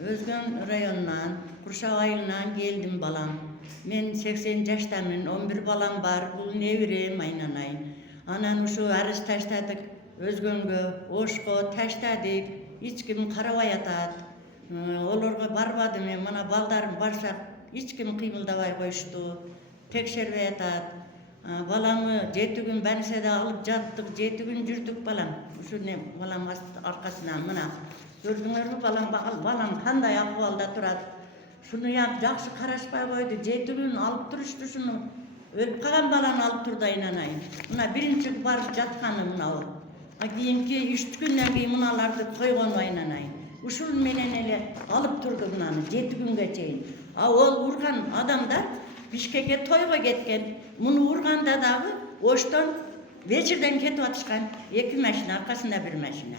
Özgün rayonundan, Kuşak ayından geldim balam. Men 80 yaştamın, 11 balam var. Bu nevireyim aynanay. Anan şu arız taştadık, Özgün'gü, oşko taştadık. Hiç kim karabayatat. Olorga barbadı men, mana baldarım barsak, hiç kim kıymıldabay koştu. Tekşerbeyatat. Balamı 7 gün Banisede alıp jattık, 7 gün jürdük balam. Şu ne balam arkasından mına. Gördüңөр mü balam kanday ahvalda turat. Şunu yap jakşı karaşpay koydu. 7 gün alıp turuştu şunu. Ölüp kalan balаны alıp turdu aynanayın. Mına birinci barıp jatkanı mına o. Kiyinki 3 günden keyin mınalardı koygon aynanayın. Uşul menen ele alıp turdu mınаны 7 günge çeyin. Ol urgan adamlar Bişkek'e toyga ketken. Bunu urganda dağı oşton вечерden ketip atışkan. 2 maşina arkasında bir maşina.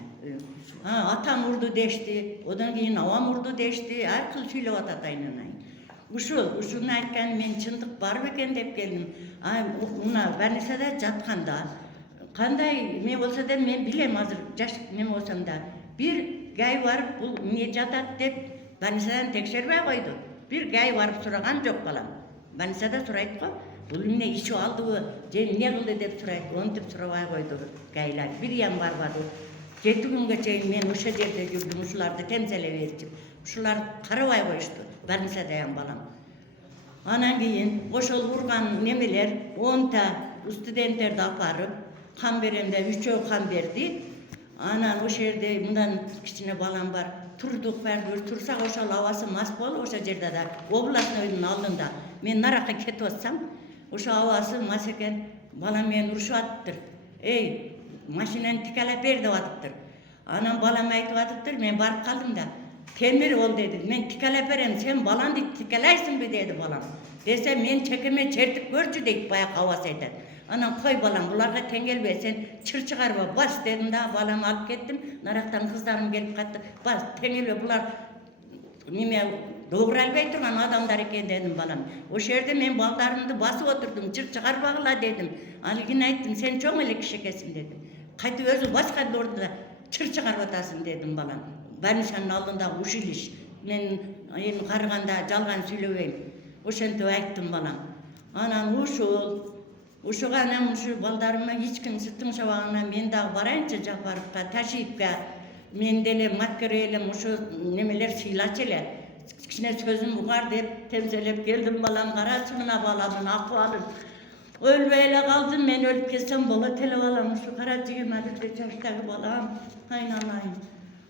Atam urdu deşti, odan keyin avam urdu deşti, arkıl süylep atat aynanayın. Uşulunu aytkan men çındık bar beken dep geldim. Muna Banisede jatkanda, kanday men bolsa da men bilem azыр жаш men bolsam da. Bir gay varıp bu ne jatat dep Banise'den tekşerbey koydu. Bir gay varıp suragan jok balam. Banisede surayt ko. Bu ne işi aldı, ne kıldı dep surayt, onu dep surabay koydu gaylar. Bir yan barbadı. 7 günge çeyin men uşa jerde jürdüm, uşularda temsele verdim. Uşular karabay koyuştu, Banise'den balam. Anan keyin oşol urgan nemeler 10 ta studentlerdi aparıp, kan beremde 3'ö kan berdi. Anan o şerde bundan kiçine balam var. Turduk verdi, tursak oşol havası mas bol, oşa jerde da oblastın oyunun aldığında. Men naraka ketip otsam, oşo havası mas eken, balam men uruşup atıptır. Ey, maşinen tikale ber dep atıptır. Anam balam aytıp atıptır, men barıp kaldım da. Temir ol dedi, men tikale berem, sen balandı tikalaysın be dedi balam. Dese men çekeme çertip görçü deyip bayak havası eder. Anam koy balam, bularga tengel sen çır çıkarma, bas dedim da balamı alıp kettim. Naraktan kızlarım gelip kattı, bas tengel bular nime doğru albay turgan adamlar eken dedim balam. O şerde men baldarımды basıp oturdum, çır çıkarbagıla dedim. Algin ayttım, sen çoğun ele kişekesin dedim. Kaytı özü başka orada çır çıkarıp otasın dedim balam. Banisa'nın aldığında uşiliş. Men karıganda jalgan süylebeyim. Oşente ayttım balam. Anan uşuga anam şu baldarıma hiç kim sırtın şabağına men dağı barayınca Japarıpka, taşıyıpka, men dele makkerelem uşu nemeler sıylaçele. Kişine sözüm buğar dep temselep geldim balam, karasığına balamın akvalım. Ölbeyle kaldım, men ölüp kessem bola tele balam, şu karacığım alıp çarşıdaki balam, aynanayım.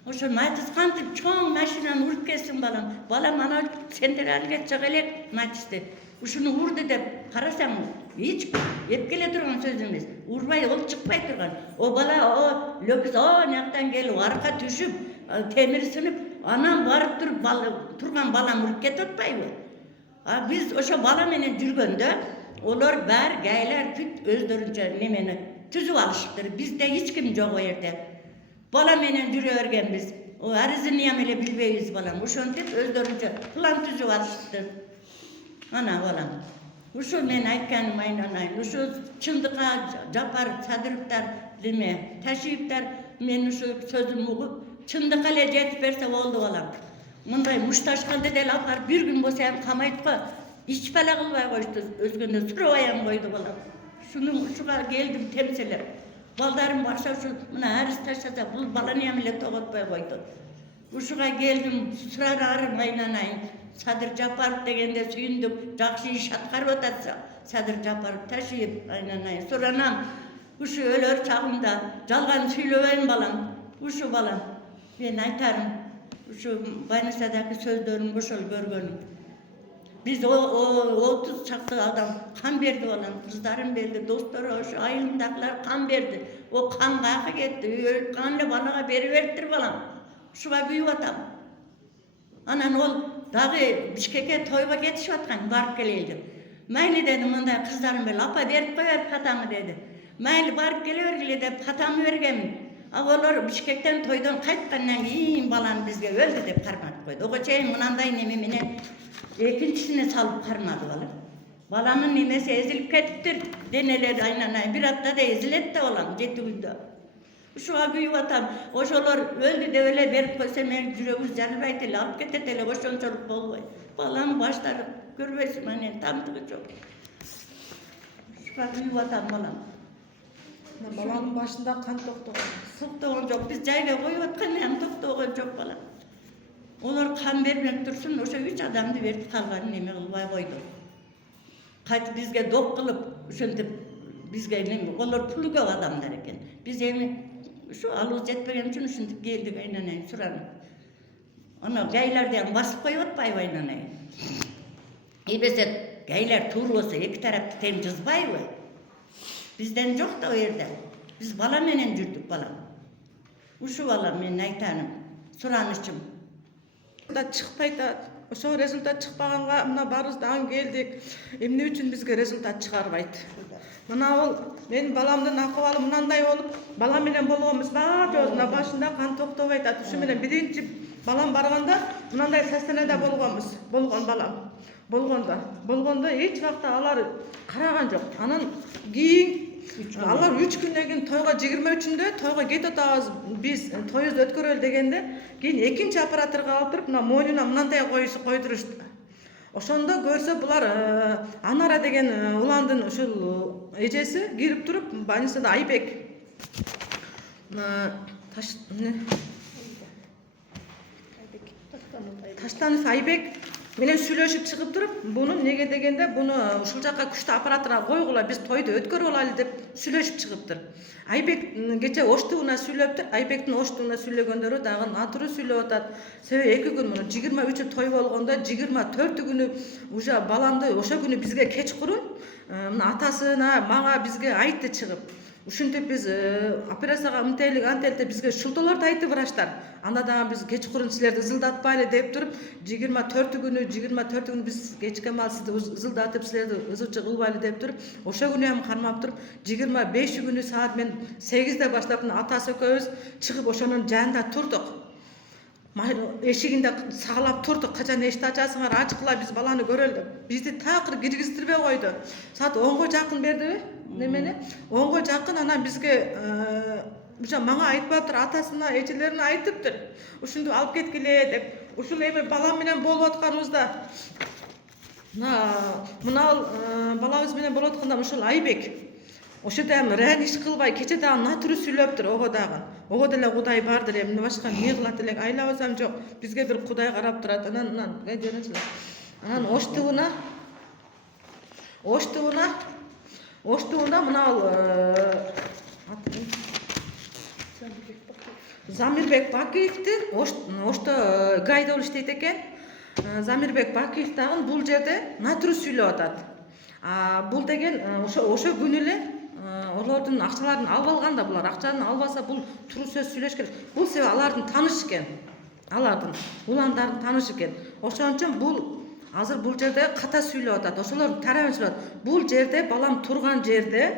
Oşo maçız kantıp çoğun maşinan urup kessin balam. Balam ana sentere alıp çakalek maçızdı. Uşunu vurdu dep karasam hiç epkele durgan söz emes. Urbay ol çıkpay turgan. O bala o löküz o nektan gelip arka düşüp temir sınıp anam barıp durup turgan balam urup ketotpayбы. Biz oşo bala menen jürgöndө olar bar gaylar tüt özdөрünçe nemeni tüzüp alışıptır. Bizde hiç kim jok o yerde. Bala menen jürebergen biz. O arızını yamele bilbeyiz balam. Uşontep özdörünçe plan tüzüp alışıptır. Ana balam. Uşu men aytkanym aynanayın. Uşu çındıka Japar sadırıptar deme, taşıyıptar men uşu sözüm ugup çındıka ele jetip berse boldu balam. Munday muştaşkalda del apar bir gün bolsa ham kamaytpa iç bala kılbay koydu. Özgünde sürübayam koydu balam. Şunun uşuga geldim temselep. Baldarım varsa şu mına arız taşasa bu balany amile togotpay koydu. Uşuga geldim sırararım aynanayın. Sadır Japarıp degende suyunduk, jakşı iş atkarıp otatsa Sadır Japarıp taşıyıp aynanayın. Soranam uşu ölөр çağımda jalgan süylebeyim balam. Uşu balam ben aytarım. Uşu Banisa'daki sözlerim boşol görgönüm. Biz o 30 çaktı adam kan verdi olan, kızlarım verdi, dostları şu ayılımdakiler kan verdi. O kan kayakı gitti, kanlı bana veriverttir balam. Şuga büyük atam. Anan ol dağı Bişkek'e toyba getişip atkan, barıp geleydim. Mayli dedim onda kızlarım böyle, apa verip koyar patamı dedi. Mayli barıp geliver de patamı vergemin. Ağlar Bişkek'ten toydan kaytkandan keyin balan bizge öldü dep karmatıp koydu. O çayın mınanday nememine ikincisini salıp karmadı balam. Balamın nemesi ezilip ketiptir. Deneler aynanay bir hafta da ezilet de olam 7 günde. Uşuğa kuyup atam. Oşolar öldü de öyle berip koysa men yüreğimiz jarılbayt ele, alıp ketet ele, oşonçoluk bolboy. Balam başları görbesim anen tamtığı çok. Uşuğa kuyup atam balam. Balanın başında kan toktoğun. Toktoğun çok. Biz jayga koyup atkan hem toktoğun çok balam. Olar kan vermek dursun, oşa 3 adamdı verdi kalganı neme kılbay koydu. Kayt bizge dok kılıp, üşentip bizge neme, olar pulu göv adamlar eken. Biz emi şu alız jetpegen üçün üşentip geldik aynanayın suranı. Ona gaylardan basıp koyup atpay aynanayın. İbese gaylar tuğru olsa iki tarafta tem cızbay mı? Bizden çok da o yerde. Biz bala menen jürdük balam. Uşu balam men aytanım, suranışım. Da çıkpaydı. Oşo rezultat çıkpaganга mına barız dağın geldik. Emne üçün bizge rezultat çıkarbaydı. Mına ol, men balamdın akıbalı mınандай olup, balam menen bolğonbuz bak özüne başında kan toktobayt. Uşu menen birinci balam barganda mınандай sastanada bolğonbuz. Bolğon balam. Bolğonda hiç vaqta alar karagan jok. Anan keyin alar 3 günden keyin toyga 23-ünde toyga ket atабыз biz toyubuzду өткөрөлү дегенде keyin экинчи операторго алып туруп мына мойнуна мынандай койдурушты. Ошондо көрсө булар Анара деген уландын ушул эжеси кирип туруп больницада Айбек Таштанов Айбек менен сүйлөшүп чыгып туруп, буну неге дегенде, буну ушул жакка күчтүү аппаратка койгула, биз тойду өткөрүп алайлы деп сүйлөшүп чыгыптыр. Айбек кече оштугуна сүйлөптүр. Айбектин оштугуна сүйлөгөндөрү дагы натуру сүйлөп атат. Себеби 2 күн муну 23 той болгондо 24 күнү уже баламды ошо күнү бизге кечкурун атасына, мага бизге айтты чыгып. Ушинтип биз операцияга ынтелик антелде бизге шултолорду айтты врачтар. Анда дагы биз кечкурун силерди ызылдатпайлы деп туруп, 24 күнү биз кечке мал сизди ызылдатып силерди ызылчы кылбайлы деп туруп, ошо күнү эми кармап туруп, 25 күнү саат мен 8де баштап атасы экөөбүз чыгып ошонун жанында турдук. Эшигинде сагалап турдук, качан эшикти ачасыңар, ачкыла биз баланы көрөлү деп. Бизди такыр киргиздирбей койду. Саат 10го жакын бердиби? Немени? 10го жакын анан бизге уже мага айтпаптыр, атасына, эжелерине айтыптыр. Ушунду алып кеткиле деп. Ушул эми балам менен болуп атканыбызда мына балабыз менен болуп атканда ушул Айбек ошо дагы рәниш кылбай, кече дагы натуру сүйлөптүр, ого дагы. Ого деле Кудай бардыр, эмне башка эмне кылат элек, айлабасам жок. Бизге бир Кудай карап турат. Анан оштугуна мына Замирбек Бакиевдин ошто гайда иштейт экен. Замирбек Бакиев дагы бул жерде натуру сүйлөп атат. Бул деген ошо күнү эле олордун акчаларын алып алганда, булар акчаны албаса бул туру сөз сүйлөшкөн. Бул себеби алардын тааныш экен. Алардын уландардын тааныш экен. Ошон үчүн бул азыр бул жерде ката сүйлөп атат. Ошолор тарабын сүйлөп атат. Бул жерде балам турган жерде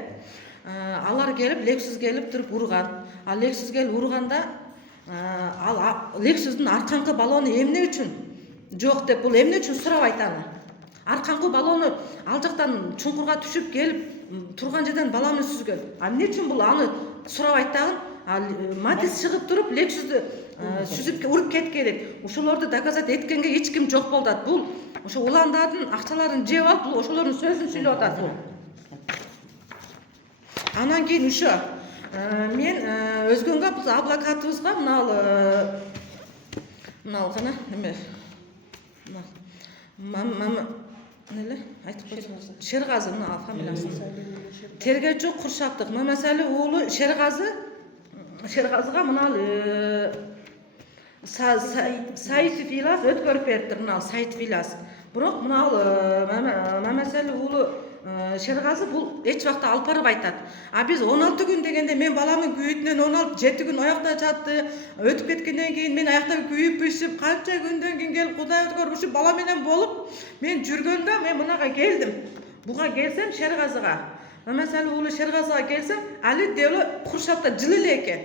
алар келип, Lexus келип туруп урган. Lexus келип урганда Lexus'дун арканкы баллону эмне үчүн жок деп, бул эмне үчүн сурабайт аны. Арканкы баллону ал жактан чуңкурга түшүп келип турган жерден баланы сүзгөн. Эмне үчүн бул аны сурабайт дагы? Матис чыгып туруп Lexus'ду сүзүп уруп кеткенек. Ошолорду доказать эткенге эч ким жок болду. Бул ошо уландардын акчаларын жеп алып, бул ошолордун сөзүн сүйлөп атат бул. Анан кийин ушо мен өзгөнгө биз адвокатыбызга мынал кана неме неле айтып койсоң, Шергазы мына фамилиясы. Тергөөчү Куршаптык Мамасали уулу Шергазыга мынал Саитов Илас өткөрүп бериптир, мынал Саитов Илас. Бирок мынал Мамасали уулу Шергазы бул эч вакытта алып барып айтат. Биз 16 күн дегенде мен баламын күйүтүнөн 16-7 күн аякта жатты. Өтүп кеткенден кийин мен аякта күйүп пишип, канча күндөн кийин келип Кудай өткөрүп ушу бала менен болуп, мен жүргөндө мен мынага келдим. Буга келсем Шергазыга, Мамасали уулу Шергазыга келсем, али дело Куршапта жыл эле экен.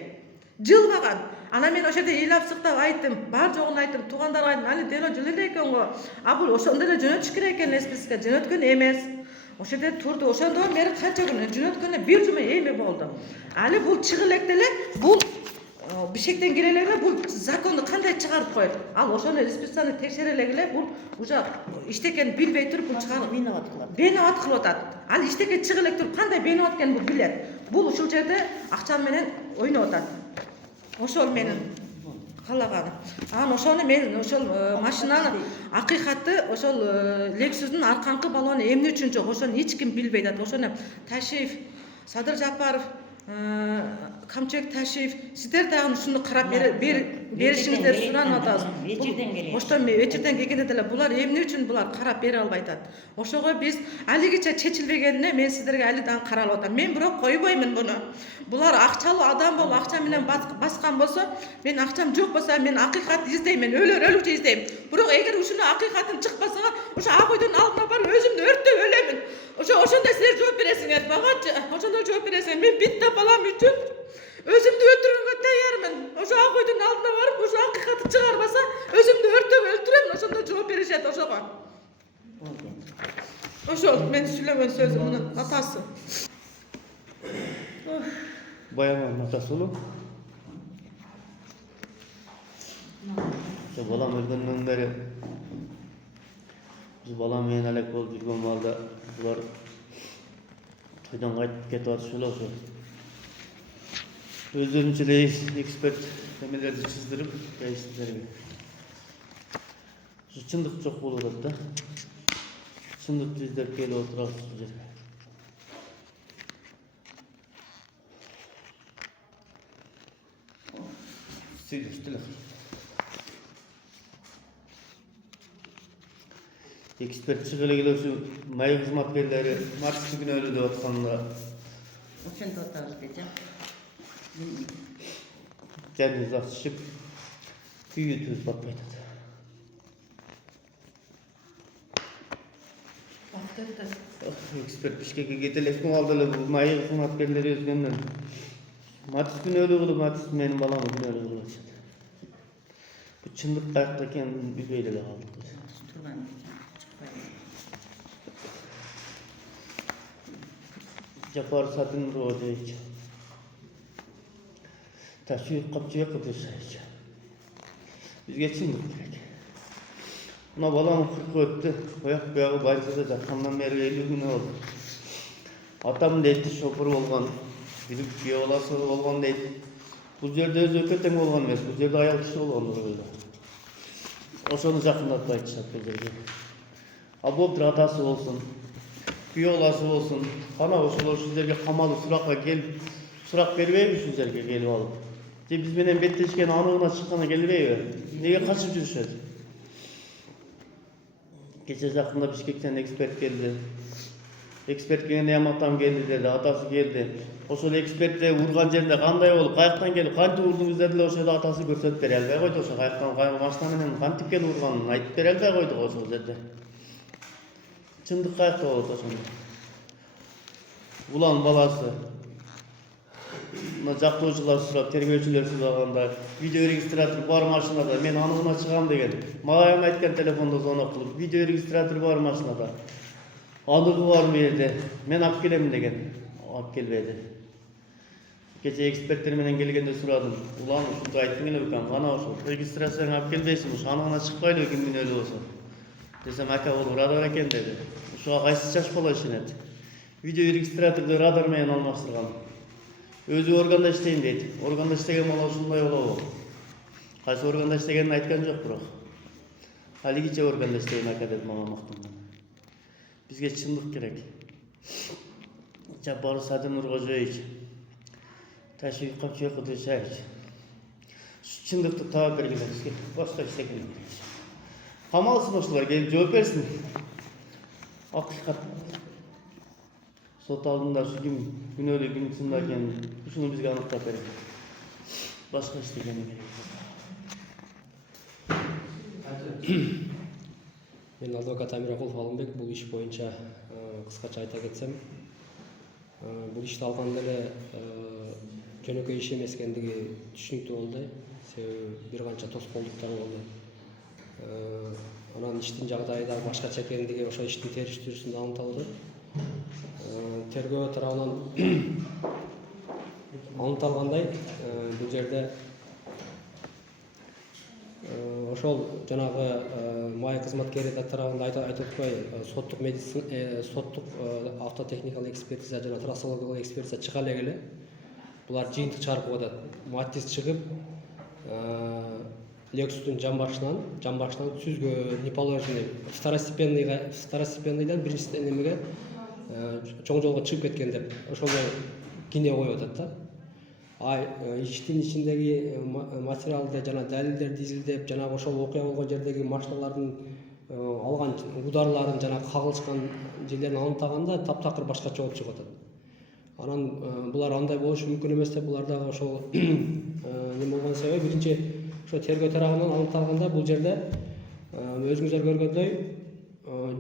Жылбаган. Ана мен ошо жерде ыйлап сыктап айттым, бар жогун айттым, туугандарга айттым, али дело жыл эле экен го. Бул ошондо эле жөнөтүш керек экен, списокко жөнөткөн эмес. Ошол жерде турду. Ошондон бери канча күн жөнөткөндө бир жума эми болду. Али бул чыгы элек деле бул бишектен кире эле бул законду кандай чыгарып коет? Ал ошону расписание текшере эле бул уже иштекенин билбей туруп бул чыгарып Виноват кылат. бейнабат кылып атат. Ал иштекке чыгы элек туруп кандай бейнабат экенин бул билет. Бул ушул жерде акча менен ойноп атат. Ошол менин каалаганым. Анан ошону мен ошол машинанын акыйкаты ошол Lexus'ун арканкы баллону эмне үчүн жок, ошону эч ким билбей атат. Ошону Ташиев, Садыр Жапаров, Камчек Ташиев, сиздер дагы ушуну карап беришиңиздер суранып атабыз. Оштон вечерден келгенде деле булар эмне үчүн булар карап бере албай атат. Ошого биз алигиче чечилбегенине мен сиздерге али дагы каралып атам. Мен бирок койбоймун буну. Булар акчалуу адам болуп акча менен баскан болсо, мен акчам жок болсо, мен акыйкат издеймин, өлүкчө издейм. Бирок эгер ушуну акыйкатын чыкпаса, ошо Акойдун алдына барып өзүмдү өрттөп өлөмүн. Ошондо силер жооп бересиңер, багачы. Ошондо жооп бересиң. Мен битте балам үчүн өзүмдү өлтүргөнгө даярмын. Ошо Акойдун алдына барып, ошо акыйкатты чыгарбаса, өзүмдү өрттөп өлтүрөм. Ошондо жооп беришет ошого. Ошол мен сүйлөгөн сөзүм мунун атасы. Bayanın atası olup. İşte balam öldüğünden beri biz balam men alek bolup жүргөн balda bular toydan qaytıp ketip atышып ошо. Özlerinçe de ekspert temellerdi çizdirip sizlerge. Şu çındık çok bolot da. Çındık izlep kelip oturasız bu жерге. Ekspert çıkılı gelirse mayı hizmetkarları Mars günü öyle de atkanlar. Ошентип атабыз дечем. Kendiniz açışıp büyütürüz batmaydı. Ekspert Bişkek'e getelekten aldılar bu mayı hizmetkarları özgenden. Mars günü öyle olup Mars benim balamı günü öyle olup. Bu çındık ayakta kendini bir böyle kaldı. Турган чыкпайт. Japar satın roğdu hiç. Taşı kapçıya kıdırsa hiç. Biz geçindik direkt. Buna balamı 40 öttü. Koyak bayağı bayısı da kandan beri 50 günü oldu. Atam deydi şoför olgan. Bilip güye olası olgan deydi. Bu yerde öz öketen olgan emas. Bu yerde ayal kişi olgan böyle. Oşonu jakındatpayt bu yerge. Abop atası olsun. Güye olası olsun. Kana oşolor şu yerge kamalı suraka gelip surak berбейби şu yerge gelip alıp. Biz menen betleşken anığına çıkkana gelбейби? Nege kaçıp жүрүшөт? Geçe jakında Bişkekten ekspert geldi. Ekspert gelgende Yamatam geldi dedi, atası geldi. Oşol ekspertte urgan жеринде кандай болуп, каяктан келип, канча урдуңуз дедилер, ошол атасы көрсөтүп бере албай койду. Ошо каяктан машина менен кантип келип урганын айтып бере албай койдук ошол жерде. Чындык каякта болот ошондо. Улан баласы мына жактоочулар сурап, тергөөчүлөр сураганда, видео регистратор бар машинада, мен анығына чыгам деген. Мага айткан телефондо звонок кылып, видео регистратор бар машинада. Анығы бар мı yerде? Men alып келемин деген. Алып келбейди. Gece ekspertler menen gelgende suradım. Ulan uşuldu ayttın ele bekan, kana uşul. Registrasyon alып келбейсиң, ушу анығына чыкпайлы ким мен өлү болсо. Desem aka ol radar экен dedi. Uşuга кайсы чаш бола ишенет. Видео регистраторду радар менен алмаштырган. Өзү органда иштейм дейт. Органда иштеген бала ушундай болобу? Кайсы органда иштегенин айткан жок бирок. Алигиче органда иштейм ака деп мага мактанган. Bizge çındık gerek. Japar Sadım Nurgozovich. Taşı kapçıya kıdırşayız. Şu çındıkты tabi bergiler bizge. Başka istekin gerek. Kamalsın oşular gelip cevap versin. Hakikat. Sot aldığında şu gün öyle gün içindeyken şunu bizge anlatıp verin. Başka istekin gerek. Мен адвокат Амиракулов Алымбек, бул иш боюнча кыскача айта кетсем, бул ишти алганда эле жөнөкөй иш эмес экендиги түшүнүктүү болду. Себеби бир канча тоскоолдуктар болду. Анан иштин жагдайы да башкача экендиги ошо иштин териштүүсүндө аныкталды. тергөө тарабынан анықталгандай бул жерде ошол жанагы май кызматкери тарабында айтып өтпөй соттук автотехникалык экспертиза жана трассологиялык экспертиза чыга эле булар жыйынтык чыгарып коюп атат. Матис чыгып Lexus'un cam başından süzgü, nipalarını второстепенныйдан биринчи немеге чоң жолго чыгып кеткен деп ошолго кине коюп атат да. Иштин ичиндеги материалды жана далилдерди изилдеп, жана ошол окуя болгон жердеги машиналардын алган ударларын жана кагылышкан жерлерин аныктаганда таптакыр башкача болуп чыгып атат. Анан булар андай болушу мүмкүн эмес деп булар дагы ошол неме болгон себеби биринчи ошо тергөө тарабынан аныкталганда бул жерде өзүңүздөр көргөндөй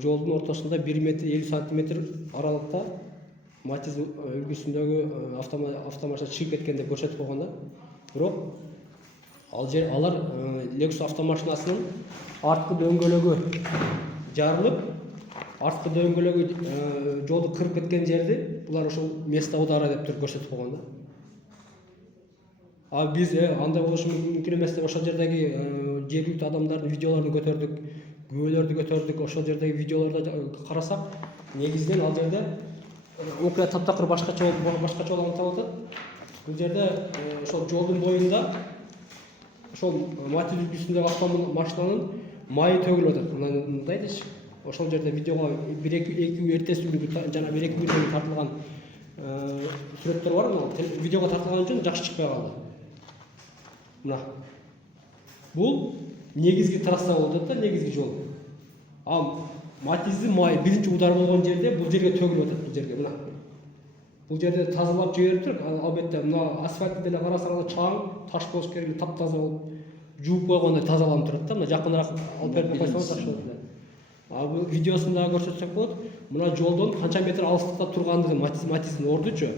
жолдун ортосунда 1 метр 50 сантиметр аралыкта Матиз үлгүсүндөгү автомашина чыгып кеткен деп көрсөтүп койгон да. Бирок алар Lexus автомашинасынын арткы дөңгөлөгү жарылып, арткы дөңгөлөгү жолду кырып кеткен жерди булар ошол место удара деп туруп көрсөтүп койгон да. Биз андай болушу мүмкүн эмес деп ошол жердеги жергиликтүү адамдардын видеолорун көтөрдүк, күбөлөрдү көтөрдүк. Ошол жердеги видеолорду карасак, негизинен ал жерде окуя таптакыр башкача болуп анықталып атат. Бул жерде ошол жолдун боюнда ошол Матиз үлгүсүндөгү автомашинанын майы төгүлүп атат. Мындай дейчи. Ошол жерде видеого 1-2 эртеси күнү жана 1-2 күнү тартылган сүрөттөр бар. Видеого тартылган үчүн жакшы чыкпай калды. Мына. Бул негизги трасса болуп атат да, негизги жол. Матиздин майы биринчи удар болгон жерде бул жерге төгүлүп атат, бул жерге мына. Бул жерде тазалап жиберип туруп, албетте мына асфальтты деле карасаңыз чаң, таш болуш керек, таптаза болуп, жууп койгондой тазаланып турат да. Мына жакыныраак алып берип койсоңуз жакшы болот. Бул видеосунда көрсөтсөк болот. Мына жолдон канча метр алыстыкта тургандыгын Матиздин ордучу.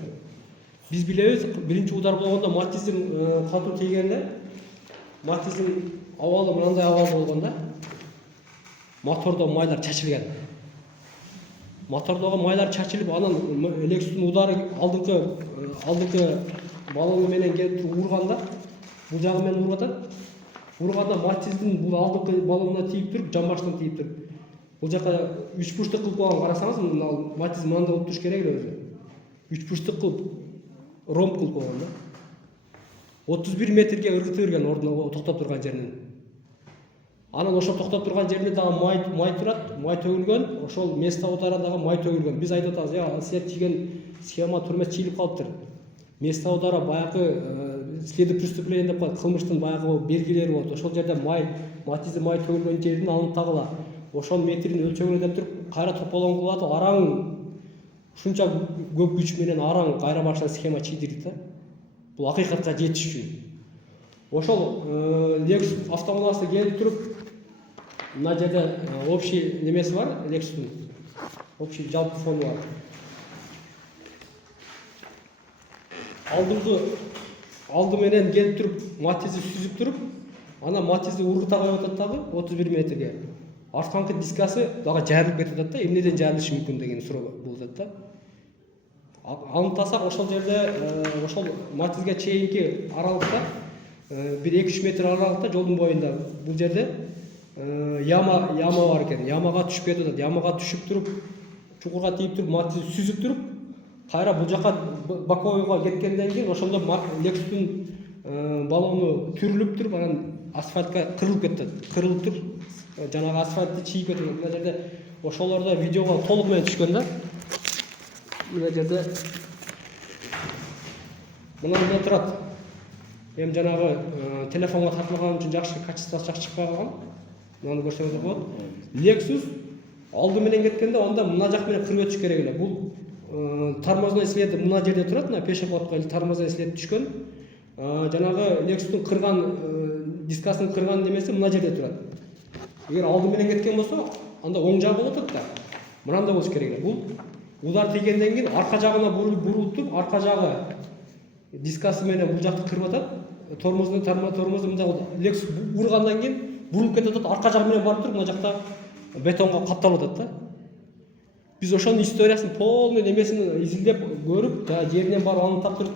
Биз билебиз, биринчи удар болгондо Матиздин катуу тийгенде Матиздин абалы мындай абал болгон да. Мотордо майлар чачылган. Мотордогу майлар чачылып, анан Lexus'ун удары алдыңкы балону менен келип урганда, бул жагы менен уруп атат. Урганда Матиздин бул алдыңкы балонуна тийип туруп, жан башына тийип туруп. Бул жака 3 бурчтук кылып койгон, карасаңыз, Матиз мындай болуп туруш керек эле өзү. 3 бурчтук кылып, ромб кылып койгон да. 31 метрге ыргытып берген ордуна токтоп турган жеринен. Анан ошол токтоп турган жеринде дагы май турат, май төгүлгөн, ошол место ударадагы май төгүлгөн. Биз айтып атабыз, силер тийген схема турмес чийилип калыптыр. Место удара баягы следы преступления деп коет, кылмыштын баягы белгилери болот. Ошол жерде Матиздин май төгүлгөн жерин аныктагыла. Ошол метрин өлчөгүнө деп туруп, кайра тополоң кылып атып, араң ушунча көп күч менен араң кайра башынан схема чийдирди да. Бул акыйкатка жетиш үчүн. Ошол Lexus автоунаасы келип туруп, мына жерде общий немеси бар, Lexus'ун общий жалпы фону бар. Алды менен келип туруп, Матизди сүзүп туруп, анан Матизди ургута коюп атат дагы 31 метрге. Артканкы дискасы дагы жарылып кетип атат да, эмнеден жарылышы мүмкүн деген суроо болуп атат да. Аныктасак, ошол жерде ошол Матизге чейинки аралыкта 1-2 метр аралыкта жолдун боюнда бул жерде яма бар экен. Ямага түшүп кетип атат. Ямага түшүп туруп, чукурга тийип туруп, Матизди сүзүп туруп, кайра бул жака боковойго кеткенден кийин ошондо Lexus'ун балону түрүлүп туруп, анан асфальтка кырылып кетти. Кырылып туруп, жанагы асфальтты чийип кетти. Мына жерде ошолордо видеого толук менен түшкөн да. Мына жерде мындай турат. Эми жанагы телефонго тартылган үчүн жакшы качествосы жакшы чыкпай калган. Мынаны көрсөңүздөр болот. Lexus алды менен кеткенде анда мына жак менен кырып өтүш керек эле. Бул тормозной след мына жерде турат, мына пешеходко тормозной след түшкөн. Жанагы Lexus'ун кырган дискасын кырган немеси мына жерде турат. Эгер алды менен кеткен болсо, анда оң жагы болот да. Мынандай болуш керек эле. Бул удар тийгенден кийин арка жагына бурулуп туруп, арка жагы дискасы менен бул жакты кырып атат. Тормозду мындай Lexus ургандан кийин бурулуп кетип атат. Арка жагы менен барып туруп, мына жакта бетонго капталып атат да. Биз ошонун историясын полный немесин изилдеп көрүп, жеринен барып аныктап туруп,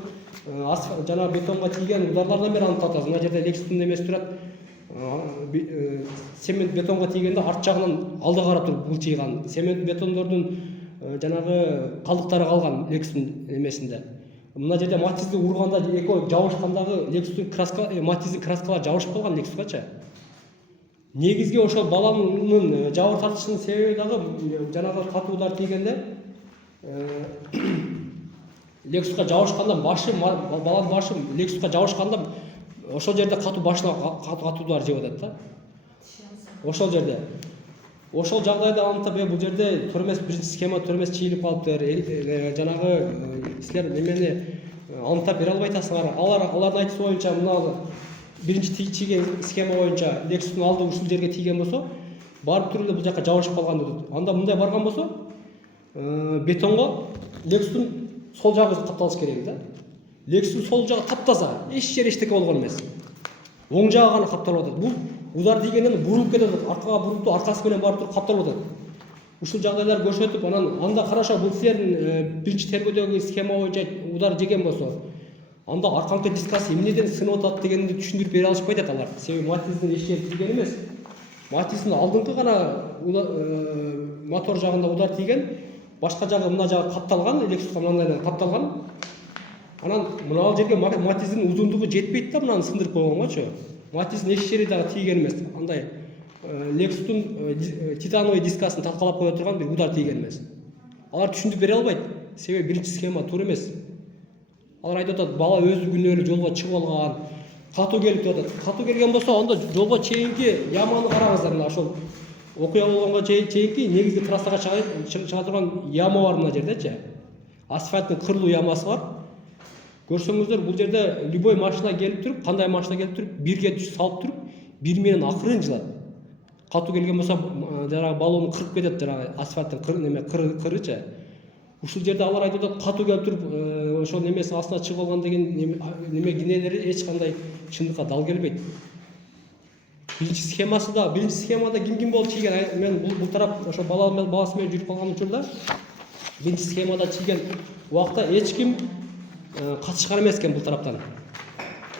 жана бетонго тийген ударлардан бери аныктап атабыз. Мына жерде Lexust'ун немеси турат. Цемент бетонго тийгенде арт жагынан алда карап туруп булчыйган. Цемент бетондордун жанагы калдыктары калган Lexust'ун немесинде. Мына жерде матизди урганда экөө жабышкандагы Lexust'ун краска, матиздин краскалары жабышып калган Lexust'кача. Негизги ошол баланын жабыр тартышынын себеби дагы жанагы катуудар тийгенде Lexust'ка жабышканда баланын башы Lexust'ка жабышканда ошол жерде катуу башына катуудар жеп атат да. Ошол жерде. Ошол жагдайда антып бул жерде төрмөс биринчи схема төрмөс чийилип калыптыр. Жанагы силер немени антап бере албайтасыңар. Алардын айтышы боюнча мына биринчи чийген схема боюнча Lexust'ун алды ушул жерге тийген болсо, барып туруп эле бул жака жабышып калган дейт. Анда мындай барган болсо, бетонго Lexust'ун сол жагы капталыш керек да. Lexust'ун сол жагы таптаза, эч жери эчтеке болгон эмес. Оң жагы гана капталып атат. Бул удар тийгенден бурулуп кетет, аркага буруп, аркасы менен барып туруп капталып атат. Ушул жагдайлар көрсөтүп, анан анда караша бул силердин биринчи тергөөдөгү схема боюнча удар жеген болсо, анда арканкы дискасы эмнеден сынып атат дегенди түшүндүрүп бере алышпайт алар. Себеби матиздин эч жери тийген эмес. Матиздин алдыңкы гана мотор жагында удар тийген, башка жагы мына жагы капталган, Lexust'ка мындайдан капталган. Анан мына жерге матиздин узундугу жетпейт да, мынаны сындырып койгонгочу. Матиздин эч жери дагы тийген эмес. Андай Lexust'ун титановый дискасын талкалап кое турган бир удар тийген эмес. Алар түшүндүрүп бере албайт. Себеби биринчи схема туура эмес. Алар айтып атат, бала өзү күнөөлүү жолго чыгып алган, катуу келип деп атат. Катуу келген болсо, анда жолго чейинки яманы караңыздар. Мына ошол окуя болгонго чейинки негизги трассага чыга турган яма бар мына жердечи. Асфальттын кырлуу ямасы бар. Көрсөңүздөр, бул жерде любой машина келип туруп, кандай машина келип туруп, бирге түш салып туруп, бир менен акырын жылат. Катуу келген болсо, жанагы балону кырып кетет, жанагы асфальттын кырычы. Ушул жерде алар айтып атат, катуу келип туруп, ошол немесин астына чыгып алган деген неме кинелери эч кандай чындыкка дал келбейт. Биринчи схемада ким болуп чийген? Мен бул тарап ошо баласы менен жүрүп калган учурда биринчи схемада чийген убакта эч ким катышкан эмес экен бул тараптан.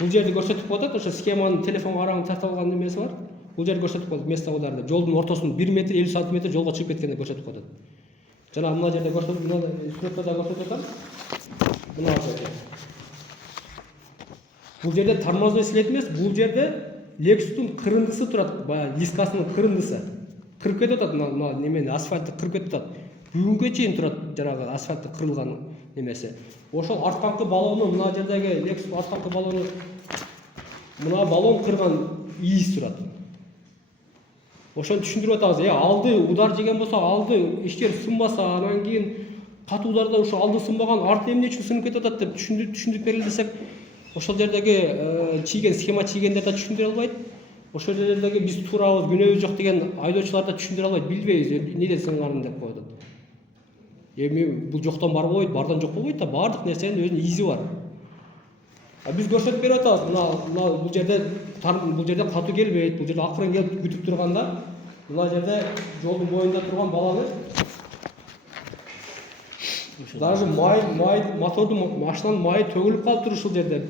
Бул жерди көрсөтүп атат, ошо схеманын телефонго караган тартып алган немеси бар. Бул жерди көрсөтүп атат, место ударда. Жолдун ортосунун 1 метр 50 сантиметр жолго чыгып кеткенди көрсөтүп атат. Жана мына жерде көрсөтүп, мына сүрөттө да көрсөтүп атат. Мына жерде. Бул жерде тормозной след эмес, бул жерде Lexust'ун кырындысы турат, баягы дискасынын кырындысы. Кырып кетип атат, мына немени асфальтты кырып кетип атат. Бүгүнгө чейин турат жанагы асфальтты кырылган немеси. Ошол артканкы балону, мына жердеги Lexus артканкы балону, мына балон кырган иис турат. Ошону түшүндүрүп атабыз. Алды удар жеген болсо, алды ишкер сынбаса, анан кийин катуу ударда ошо алды сынбаган, арты эмне үчүн сынып кетип атат деп түшүндүрүп берели десек, ошол жердеги схема чийгендер да түшүндүрө албайт. Ошол жердеги биз туурабыз, күнөөбүз жок деген айдоочулар да түшүндүрө албайт, билбейбиз эмнеден сынганын деп коет. Эми бул жоктон бар болбойт, бардан жок болбойт да, баардык нерсенин өзүнүн изи бар. Биз көрсөтүп берип атабыз, мына бул жерде катуу келбейт, бул жерде акырын келип күтүп турганда, мына жерде жолдун боюнда турган баланы даже мотордун машинанын майы төгүлүп калыптыр ушул жерде.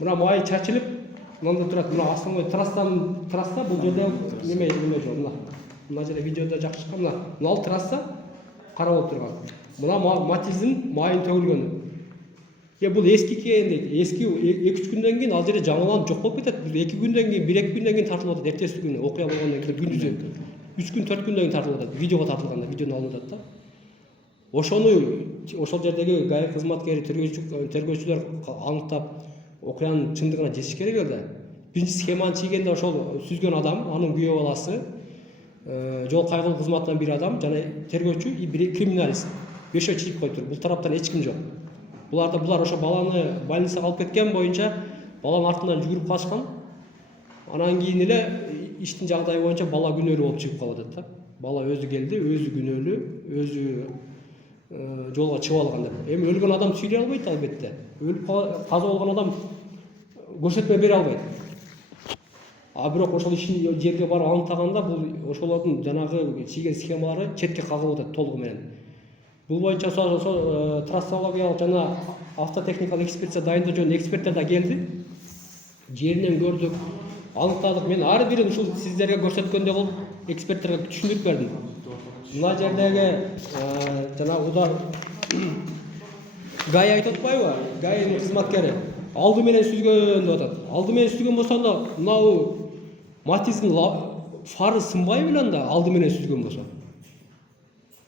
Мына майы чачылып, мында турат, мына основной трасса бул жерде неме жол, мына жерде видеода жакшы чыккан, мына ал трасса кара болуп турган. Мына матиздин майын төгүлгөнү. Бул эски экен дейт. Эски 2-3 күндөн кийин ал жерде жаңыланып жок болуп кетет. 2 күндөн кийин, 1-2 күндөн кийин тартылып атат. Эртеси күнү окуя болгондон кийин күндүзү 3 күн 4 күндөн кийин тартылып атат. Видеого тартылганда, видеону алып атат да. Ошол жердеги ГАИ кызматкери, тергөөчүлөр аныктап окуянын чындыгына жетиш керек эле. Биринчи схеманы чийгенде ошол сүзгөн адам, анын күйөө баласы, жол кайгылуу кызматынан бир адам жана тергөөчү и бир криминалист. Бешөө чийип коюптур. Бул тараптан эч ким жок. Булар ошо баланы больницага алып кеткен боюнча баланын артынан жүгүрүп калышкан. Анан кийин эле иштин жагдайы боюнча бала күнөөлүү болуп чыгып калып атат да. Бала өзү келди, өзү күнөөлүү, өзү жолго чыгып алган деп. Эми өлгөн адам сүйлөй албайт албетте. Өлүп каза болгон адам көрсөтмө бере албайт. Бирок ошол ишин жерге барып аныктаганда бул ошолордун жанагы чийген схемалары четке кагылып атат толугу менен. Бул боюнча трассологиялык жана автотехникалык экспертиза дайындоо жөнүндө эксперттер да келди. Жеринен көрдүк, аныктадык. Мен ар бирин ушул сиздерге көрсөткөндөй кылып эксперттерге түшүндүрүп бердим. Мына жердеги жана удар ГАИ айтып атпайбы? ГАИнин кызматкери алды менен сүзгөн деп атат. Алды менен сүзгөн болсо да мынау Матиздин фары сынбай беле анда алды менен сүзгөн болсо.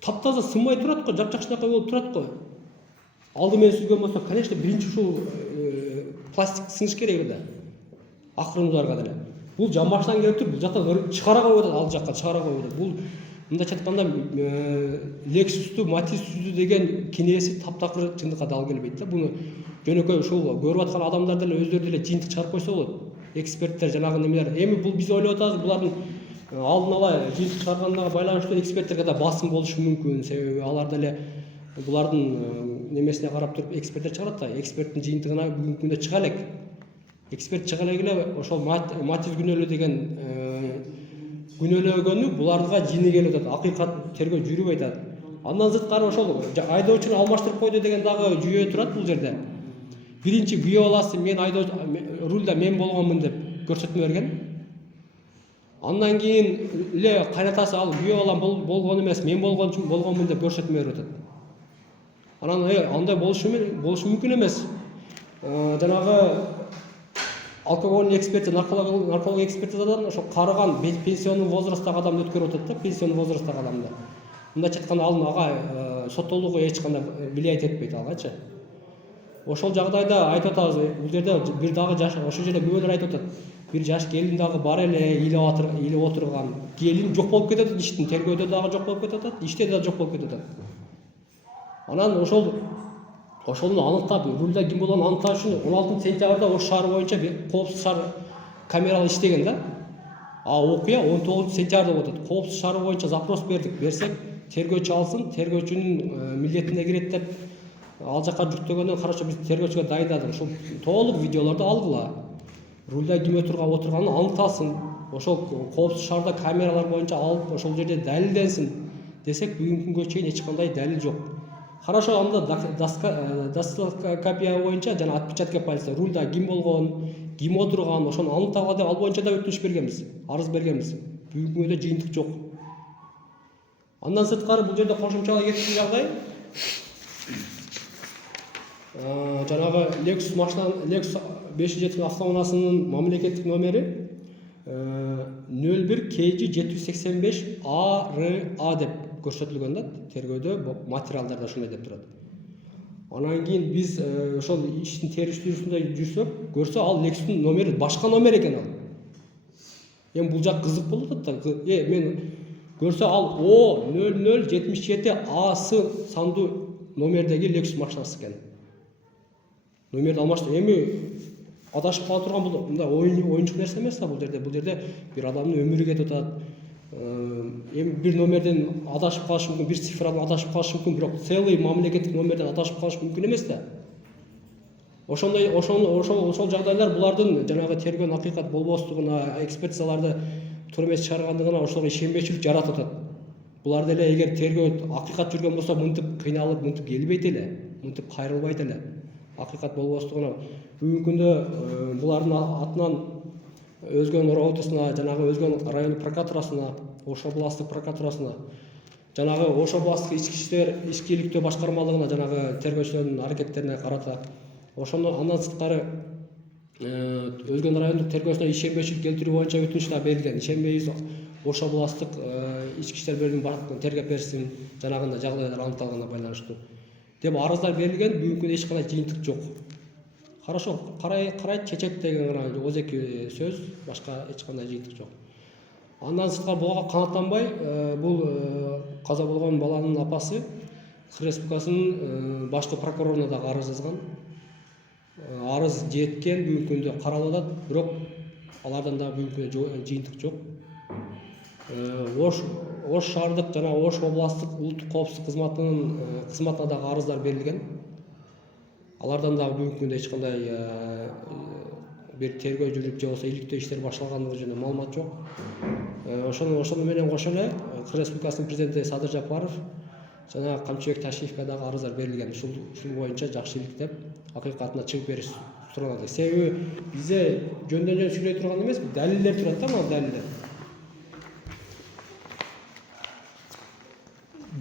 Таптаза сынбай турат го, жапжакшынакай болуп турат го. Алды менен сүзгөн болсо, конечно, биринчи ушул пластик сыңыш керек да. Акырын ударга деле. Бул жамбаштан келип туруп, бул жактан чыгара коюп атат, ал жакка чыгара коюп атат. Бул мындайча айтканда Lexus'ту Matiz сүздү деген кинеси таптакыр чындыкка дал келбейт да. Буну жөнөкөй ушул көрүп аткан адамдар деле өздөрү деле жыйынтык чыгарып койсо болот. Эксперттер жанагы немелер. Эми бул биз ойлоп атабыз, булардын алдын ала жыйынтык чыгарганына байланыштуу эксперттерге да басым болушу мүмкүн. Себеби алар деле булардын немесине карап туруп эксперттер чыгарат да. Эксперттин жыйынтыгына бүгүнкү күндө чыга элек. Эксперт чыга эле ошол Matiz күнөөлүү деген күнөөлөгөнү буларга жини келип атат. Акыйкат тергөө жүрүп атат. Андан сырткары ошол айдоочуну алмаштырып койду деген дагы жүйө турат бул жерде. Биринчи күйөө баласы мен рульда мен болгонмун деп көрсөтмө берген. Андан кийин эле кайнатасы ал күйөө балам болгон эмес, мен болгонмун деп көрсөтмө берип атат. Анан андай болушу мүмкүн эмес. Жанагы алкогольный эксперт, нарколог экспертизадан ошо карыган пенсионный возрасттагы адамды өткөрүп атат да, пенсионный возрасттагы адамды. Мындайча айтканда ал ага соттолууга эч кандай влиять этпейт алгачы. Ошол жагдайда айтып атабыз, бул жерде бир дагы жаш, ошол жерде күбөлөр айтып атат. Бир жаш келин дагы бар эле, илеп отурган. Келин жок болуп кетет, иштин тергөөдө дагы жок болуп кетет, иште да жок болуп кетет. Анан ошону аныктап, рульда ким болгонун аныкташ үчүн 16 сентябрда Ош шаары боюнча коопсуз шаар камералар иштеген да. А окуя 19 сентябрда болуп атат. Коопсуз шаары боюнча запрос берсек, тергөөчү алсын, тергөөчүнүн милдетине кирет деп ал жака жүктөгөндөн хорошо биз тергөөчүгө дайындадык. Ошол толук видеолорду алгыла. Рульда ким отурганын аныкталсын. Ошол коопсуз шаарда камералар боюнча алып, ошол жерде далилденсин десек, бүгүнкү күнгө чейин эч кандай далил жок. Хорошо, анда дастилкопия боюнча жана отпечатка пальца рульда ким болгон, ким отурган, ошону аныктагыла деп ал боюнча да өтүнүш бергенбиз, арыз бергенбиз. Бүгүнкү күндө жыйынтык жок. Андан сырткары бул жерде кошумчалай кеткен жагдай жанагы Lexus 570 автоунаасынын мамлекеттик номери 01 KG 785 ARA деп көрсөтүлгөн да, тергөөдө материалдарда ошондой деп турат. Анан кийин биз ошол иштин териштирүүсүндө жүрсөк, көрсө ал Lexus'тун номери башка номер экен ал. Эми бул жак кызык болуп атат да. Мен көрсө ал O0077AS сандуу номердеги Lexus машинасы экен. Номерди алмаштырып, эми адашып кала турган бул мындай оюнчук нерсе эмес да бул жерде. Бул жерде бир адамдын өмүрү кетип атат. Эми бир номерден адашып калыш мүмкүн, бир цифрадан адашып калыш мүмкүн, бирок целый мамлекеттик номерден адашып калыш мүмкүн эмес да. Ошол жагдайлар булардын жанагы тергөөнүн акыйкат болбостугуна, экспертизаларды туура эмес чыгаргандыгына ошолго ишенбечүлүк жаратып атат. Булар деле эгер тергөө акыйкат жүргөн болсо, мынтип кыйналып, мынтип келбейт эле, мынтип кайрылбайт эле. Акыйкат болбостугуна бүгүнкү күндө булардын атынан Өзгөн роотусуна, жанагы Өзгөн райондук прокуратурасына, Ош областтык прокуратурасына, жанагы Ош областтык ички иликтөө башкармалыгына, жанагы тергөөчүлөрдүн аракеттерине карата ошону андан сырткары Өзгөн райондук тергөөсүнө ишенбечилик келтирүү боюнча өтүнүч да берилген. Ишенбейбиз, Ош областтык ички иштер бөлүмүн тергеп берсин, жанагындай жагдайлар аныкталганына байланыштуу деп арыздар берилген. Бүгүнкү эч кандай жыйынтык жок. Хорошо, карайт чечет деген гана өзеки сөз, башка эч кандай жыйынтык жок. Андан сырткары буга канааттанбай, бул каза болгон баланын апасы Кыргыз Республикасынын башкы прокуроруна дагы арыз жазган. Арыз жеткен, бүгүнкү күндө каралып атат, бирок алардан дагы бүгүнкү күндө жыйынтык жок. Ош шаардык жана Ош областтык улуттук коопсуздук кызматына дагы арыздар берилген. Алардан дагы бүгүнкү күндө эч кандай бир тергөө жүрүп же болбосо иликтөө иштери башталгандыгы жөнүндө маалымат жок. Ошону менен кошо эле Кыргыз Республикасынын президенти Садыр Жапаров жана Камчыбек Ташиевке дагы арыздар берилген. Ушул боюнча жакшы иликтеп акыйкатына чыгып бериш суралат. Себеби бизде жөндөн жөн сүйлөй турган эмес, далилдер турат да, мына далилдер.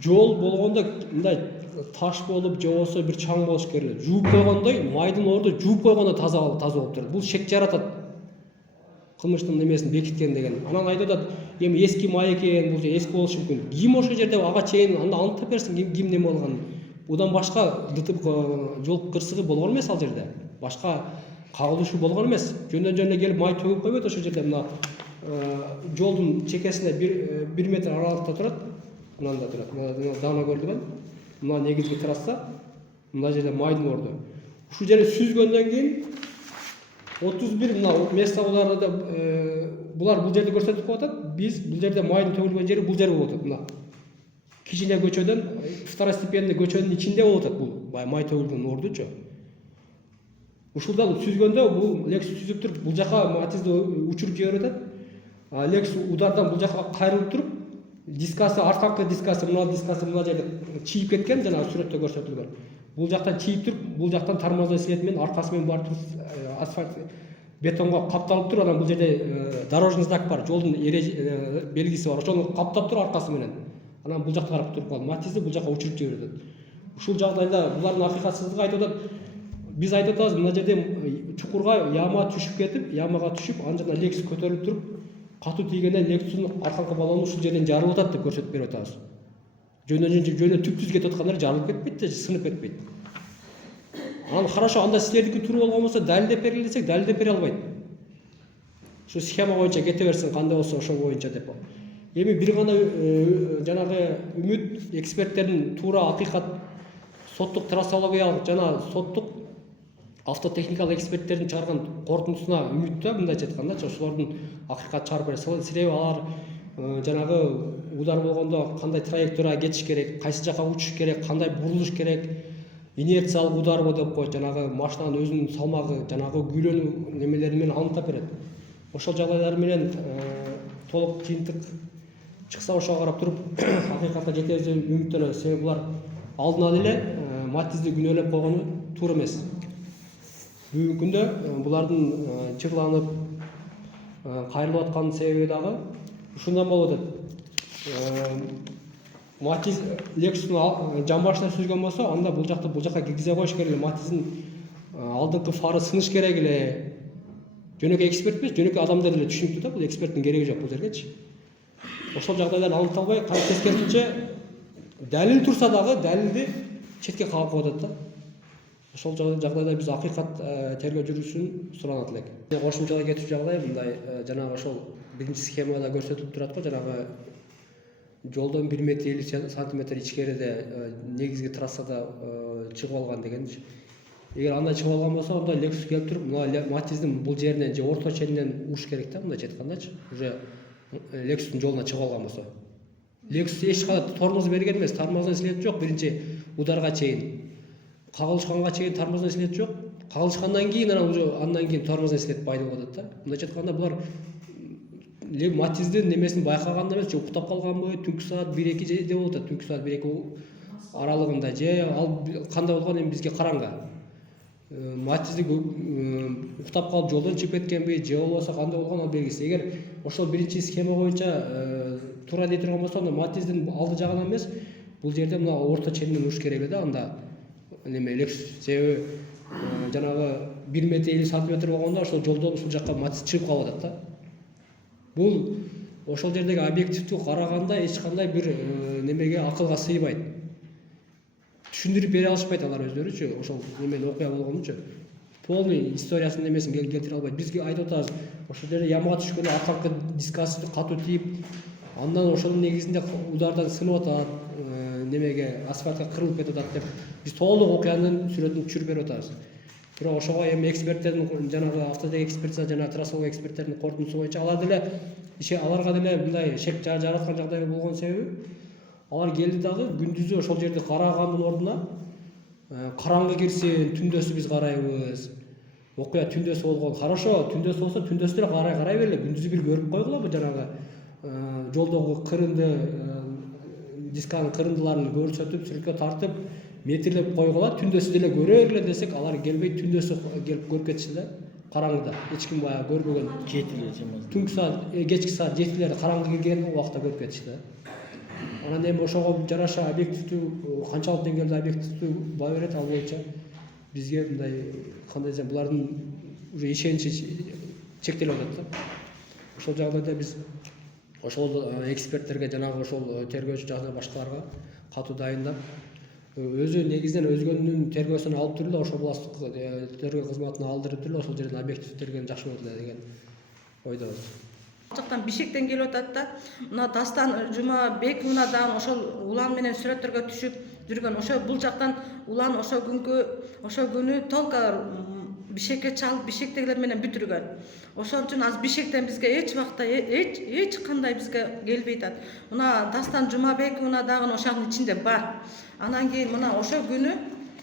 Жол болгондо мындай таш болуп же болбосо бир чаң болуш керек. Жууп койгондой, майдын орду жууп койгондо таза болуп турат. Бул шек жаратат. Кылмыштын немесин бекиткен деген. Анан айтып атат, эми эски май экен, бул эски болушу мүмкүн. Ким ошол жерде ага чейин анда аныктап берсин ким неме болгонун. Будан башка жол кырсыгы болгон эмес ал жерде. Башка кагылышуу болгон эмес. Жөндөн жөн эле келип май төгүп койбойт ошол жерде. Мына жолдун чекесине 1 метр аралыкта турат. Мынанда турат. Мына дана көрдүм. Мына негизги трасса. Мына жерде майдын орду. Ушул жерди сүзгөндөн кийин 31 мына месталарда булар бул жерди көрсөтүп коюп атат. Биз бул жерде майдын төгүлгөн жери бул жер болуп атат. Мына кичине көчөдөн второстепенный көчөнүн ичинде болуп атат бул май төгүлгөн ордучу. Ушулдан сүзгөндө бул Lexus сүзүп туруп бул жака Матизди учуруп жиберип атат. Lexus удардан бул жака кайрылып туруп дискасы, аркакы дискасы, мына жерде чийип кеткен, жана сүрөттө көрсөтүлгөн. Бул жактан чийип туруп, бул жактан тормоздон силет менен аркасы менен барып туруп асфальт бетонго капталып туруп, анан бул жерде дорожный знак бар, жолдун белгиси бар. Ошону каптап туруп аркасы менен. Анан бул жакка карап туруп калды. Матизди бул жака учуруп жиберип атат. Ушул жагдайда булардын акыйкатсыздыгы айтып атат. Биз айтып атабыз, мына жерде чукурга яма түшүп кетип, ямага түшүп, анан жана Lexus көтөрүлүп туруп, катуу тийгенде Lexus'ун арканкы баллону ушул жерден жарылып атат деп көрсөтүп берип атабыз. Жөнө түп-түз кетип аткандар жарылып кетпейт же сынып кетпейт. Анан хорошо, анда силердики туура болгон болсо далилдеп берели десек, далилдеп бере албайт. Ушу схема боюнча кете берсин, кандай болсо ошол боюнча деп. Эми бир гана жанагы үмүт эксперттердин туура акыйкат соттук трассологиялык жана соттук автотехникалык эксперттердин чыгарган корутундусуна үмүт да, мындайча айтканда, ошолордун акыйкат чыгарып берсе. Себеби алар жанагы удар болгондо кандай траекторияга кетиш керек, кайсы жака учуш керек, кандай бурулуш керек, инерциялык ударбы деп коет, жанагы машинанын өзүнүн салмагы, жанагы күйлөнүү немелери менен аныктап берет. Ошол жагдайлар менен толук жыйынтык чыкса ошого карап туруп акыйкатка жетебиз деп үмүттөнөбүз. Себеби булар алдынан эле Матизди күнөөлөп койгону туура эмес. Бүгүнкү күндө булардын чырланып кайрылып аткан себеби дагы ушундан болуп атат. Матиз Lexus'ун жамбашына сүзгөн болсо, анда бул жакка киргизе коюш керек эле. Матиздин алдыңкы фары сыныш керек эле. Жөнөкөй эксперт эмес, жөнөкөй адамдар эле түшүнүктүү да, бул эксперттин кереги жок бул жергечи. Ошол жагдайларды аныкталбай, тескерисинче далил турса дагы далилди четке кагып коюп атат да. Ошол жагдайда биз акыйкат тергөө жүрүшүн суранат элек. Кошумчалай кетип жагдай мындай жанагы ошол биринчи схемада көрсөтүлүп турат го, жанагы жолдон 1 метр 50 сантиметр ичкериде негизги трассада чыгып алган деген. Эгер андай чыгып алган болсо, анда Lexus келип туруп, мына Матиздин бул жеринен же орто ченинен уш керек да, мындайча айткандачы. Уже Lexus'ун жолуна чыгып алган болсо. Lexus эч кандай тормоз берген эмес, тормоздон силети жок биринчи ударга чейин. Кагылышканга чейин тормоздон силети жок. Кагылышкандан кийин андан кийин тормоздон силет пайда болуп атат да. Мындайча айтканда булар Матиздин немесин байкаганда эмес, же уктап калганбы, түнкү саат 1-2 жерде болуп атат. Түнкү саат 1-2 аралыгында же ал кандай болгон эми бизге караңга. Матизди уктап калып жолдон чыгып кеткенби, же болбосо кандай болгон ал белгисиз. Эгер ошол биринчи схема боюнча туура дей турган болсо, анда Матиздин алды жагынан эмес, бул жерде мына орто ченинен уруш керек эле да, анда неме Lexus. Себеби жанагы 1 метр 50 сантиметр болгондо ошол жолдон ушул жакка Матиз чыгып калып атат да. Бул ошол жердеги объективдүү караганда эч кандай бир немеге акылга сыйбайт. Түшүндүрүп бере алышпайт алар өздөрүчү, ошол немени окуя болгонучу. Полный историясын немесин келтире албайт. Бизге айтып атабыз, ошол жерде ямага түшкөндө арканкы дискасы катуу тийип, андан ошонун негизинде удардан сынып атат, немеге асфальтка кырылып кетип атат деп биз толук окуянын сүрөтүн түшүрүп берип атабыз. Бирок ошого эми эксперттердин жанагы автотек экспертиза жана трассалык эксперттердин корутундусу боюнча аларга деле мындай шек жараткан жагдай болгон себеби алар келди дагы күндүзү ошол жерди карагандын ордуна караңгы кирсин, түндөсү биз карайбыз. Окуя түндөсү болгон. Хорошо, түндөсү болсо түндөсү деле карай берели. Күндүзү бир көрүп койгула бу жанагы жолдогу кырынды дисканын кырындыларын көрсөтүп сүрөткө тартып метрлеп койгула, түндөсү деле көрөрлү десек алар келбей түндөсү келип көрүп кетишти да, караңгыда эч ким баягы көрбөгөн жетиле жаман. түнкү саат кечки саат 7-лерде караңгы келген убакта көрүп кетишти да. Анан эми ошого жараша объективдүү канчалык деңгээлде объективдүү баа берет, ал боюнча бизге мындай кандай десем булардын уже ишеничи чектелип атат да. Ошол жагдайда биз ошол эксперттерге жанагы ошол тергөөчү жагына башкаларга катуу дайындап өзү негизинен өзгөнүн тергөөсүн алып туруп эле ошол областтык тергөө кызматына алдырып туруп ошол жерден объектив тергөөнү жакшы болот эле деген ойдобуз. Ал жактан Бишкектен келип атат да. Мына Дастан Жумабек мына дагы ошол улан менен сүрөттөргө түшүп жүргөн. Ошо бул жактан улан ошо күнү толка Бишкекке чалып Бишкектегилер менен бүтүргөн. Ошон үчүн азыр Бишкектен бизге эч убакта эч кандай бизге келбей атат. Мына Дастан Жумабек мына дагы ошонун ичинде бар. Анан кийин мына ошо күнү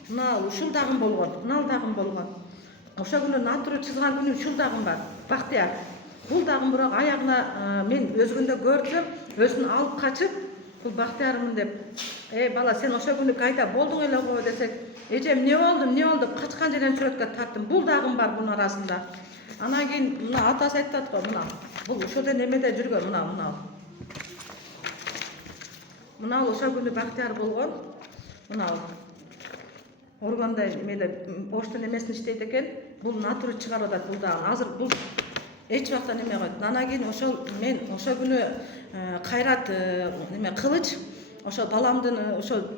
мына ушул дагы болгон, мына дагы болгон. Ошо күнү натуру чызган күнү ушул дагы бар. Бактияр. Бул дагы бирок аягына мен өзгөндө көрдүм, өзүн алып качып, бул Бактиярмын деп. Бала, сен ошо күнү кайда болдуң эле го десек, эжем эмне болду? Качкан жерден сүрөткө тарттым. Бул дагы бар бунун арасында. Анан кийин мына атасы айтат го, мына. Бул ошодо немеде жүргөн, мына. Мына ошо күнү Бактияр болгон. Мына органда эмеле почта немесин иштейт экен. Бул натуру чыгарып атат бул дагы. Азыр бул эч убакта неме койт. Анан кийин мен ошо күнү Кайрат Кылыч ошо баламдын ошо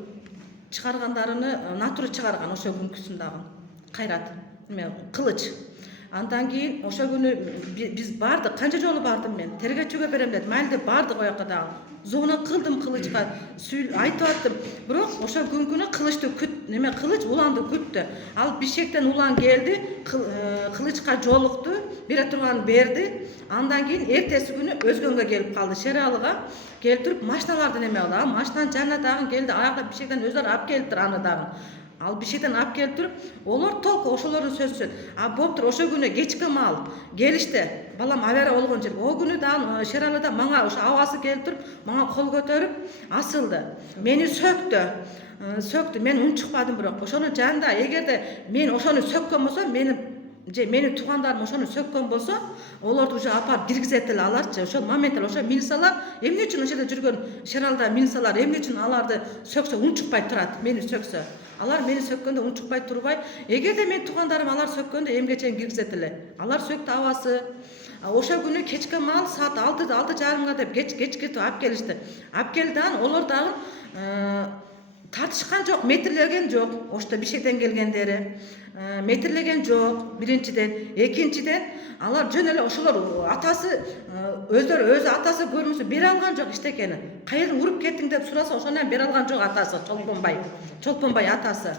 чыгаргандарыны натуру чыгарган ошо күнкүсүн дагы. Кайрат Кылыч. Андан кийин ошо күнү биз бардык, канча жолу бардым мен. Тергөөчүгө берем дедим. Майылда бардык ояка дагы. Звонок кылдым Кылычка, айтып аттым. Бирок ошо күнкүнү Кылычты Кылыч уланды күттү. Ал Бишкектен улан келди, Кылычка жолукту, бере турганын берди. Андан кийин эртеси күнү Өзгөнгө келип калды, Шералыга келип туруп машиналарды неме кылды. А машинанын жанына дагы келди, аякта Бишкектен өзүлөр алып келиптир аны дагы. Ал Бишкектен алып келип туруп, олар толку ошолордун сөзү. Болуптур ошо күнү кечки маал келишти. Балам авария болгон жер. О күнү дагы Шералыда мага ошо абасы келип туруп, мага кол көтөрүп асылды. Мени сөктү. Мен унчукпадым бирок. Ошонун жанында эгерде мен ошону сөккөн болсом, мени туугандарым ошону сөккөн болсо, олорду уже апарып киргизет эле аларчы. Ошол моментте ошо милициялар эмне үчүн ошол жерде жүргөн Шералда милициялар эмне үчүн аларды сөксө унчукпай турат, мени сөксө. Алар мени сөккөндө унчукпай турбай, эгерде мен туугандарым алар сөккөндө эмге чейин киргизет эле. Алар сөктү абасы. Ошо күнү кечки маал саат 6:30 деп кечки алып келишти. Алып келди анан олор дагы тартышкан жок, метрлеген жок. Ошто Бишкектен келгендери метрлеген жок, биринчиден. Экинчиден алар жөн эле ошолор атасы өзү атасы көрмөсө бере алган жок иштекени. Кайерден уруп кеттиң деп сураса, ошондон бере алган жок атасы, Чолпонбай атасы.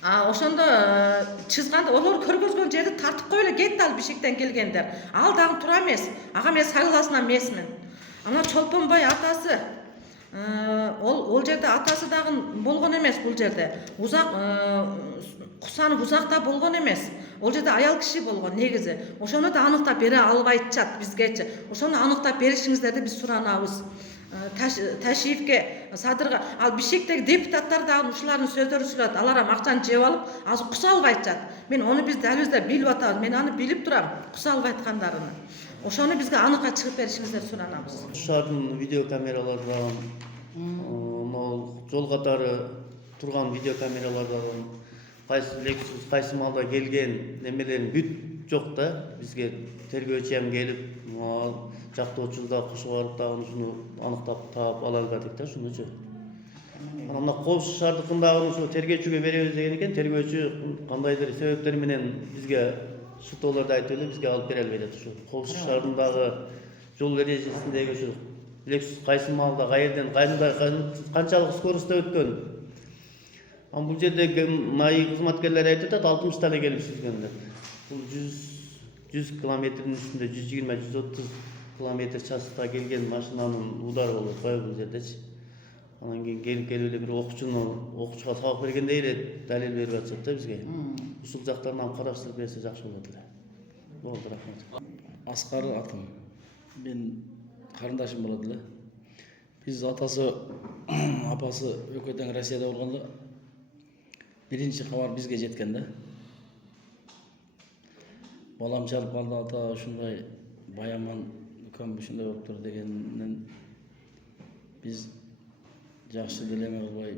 Ошондо чызганда олор көргөзгөн жерди тартып коеле кетти ал Бишкектен келгендер. Ал дагы тура эмес. Ага мен согласна эмесмин. Анан Чолпонбай атасы ол жерде атасы дагы болгон эмес бул жерде. Кусанов узакта болгон эмес. Ол жерде аял киши болгон негизи. Ошону да аныктап бере албайчат бизгечи. Ошону аныктап беришиңиздерди биз суранабыз. Ташиевке, Садырга, ал Бишкектеги депутаттар дагы ушулардын сөздөрү сүрөт. Алар ham акчаны жеп алып, азыр куса албайчат. Мен оны биз далбизде билип атабыз. Мен аны билип турам, куса албайткандарын. Ошону бизге аныкка чыгып беришиңиздерди суранабыз. Шаардын видеокамералардан, жол катары турган видеокамералардан кайсы маалда келген немелерин бүт жок да. Бизге тергөөчү ham келип, жактоочубузда кошуп барып дагы ушуну аныктап таап ала албадык да, ушунучу. Анан мына Коопсуз шаардыкындагы ушу тергөөчүгө беребиз деген экен. Тергөөчү кандайдыр себептер менен бизге шутоолорду айтып эле бизге алып бере албай жатат. Ушу Коопсуз шаарындагы жол эрежесиндеги ушу Lexus кайсы маалда каерден канчалык скоростьта өткөн. Бул жерде мои кызматкерлер айтып атат 60 таны келип сүзгөн деп. Бул 100 километрдин үстүндө 120-130 км/часта келген машинанын удары болот го бул жердечи. Анан кийин келип эле бир окуучуга сабак бергендей эле далил берип атышат да бизге. Ушул жактарын караштырып берсе жакшы болот эле. Болду, рахмат. Аскар атым. Мен карындашым болот эле. Biz atası, apası ököten Rossiyada болгондо birinci habar bizge жеткенде. Balam çalıp kaldı ata şunday bayaman ökəm şunday boluptur degenden biz жақсы делеме кылбай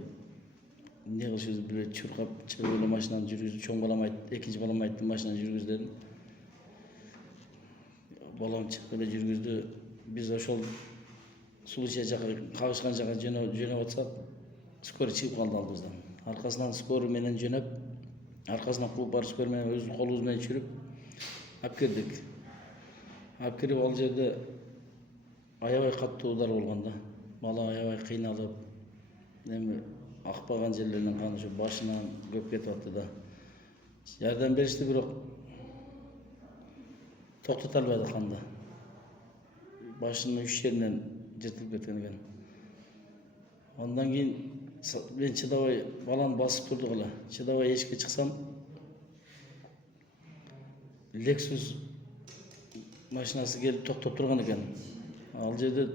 эмне кылышыбызды билбей чуркап чыгып эле машинаны жүргүздү. Чоң балам айтты, экинчи балам айтты машинаны жүргүз дедим. Балам чыгып эле жүргүздү. Biz ошол Сулыча жака кагышкан жака жөнөп атсак, скорый чыгып калды алдыбыздан. Аркасынан скорый менен жөнөп, аркасынан кууп барып скорый менен өз колубуз менен жүрүп алып келдик. Алып кирип ал жерде аябай катуу удар болгон да. Бала аябай кыйналып, эми акпаган жерлеринен кан ушу башынан көп кетип атты да. Жардам беришти, бирок токтото албады канды. Başının 3 yerinden жыртылып кеткен экен. Ondan кийин мен чыдабай баланы басып турдук эле. Чыдабай эшикке чыксам, Lexus машинасы келип токтоп турган экен. Ал жерде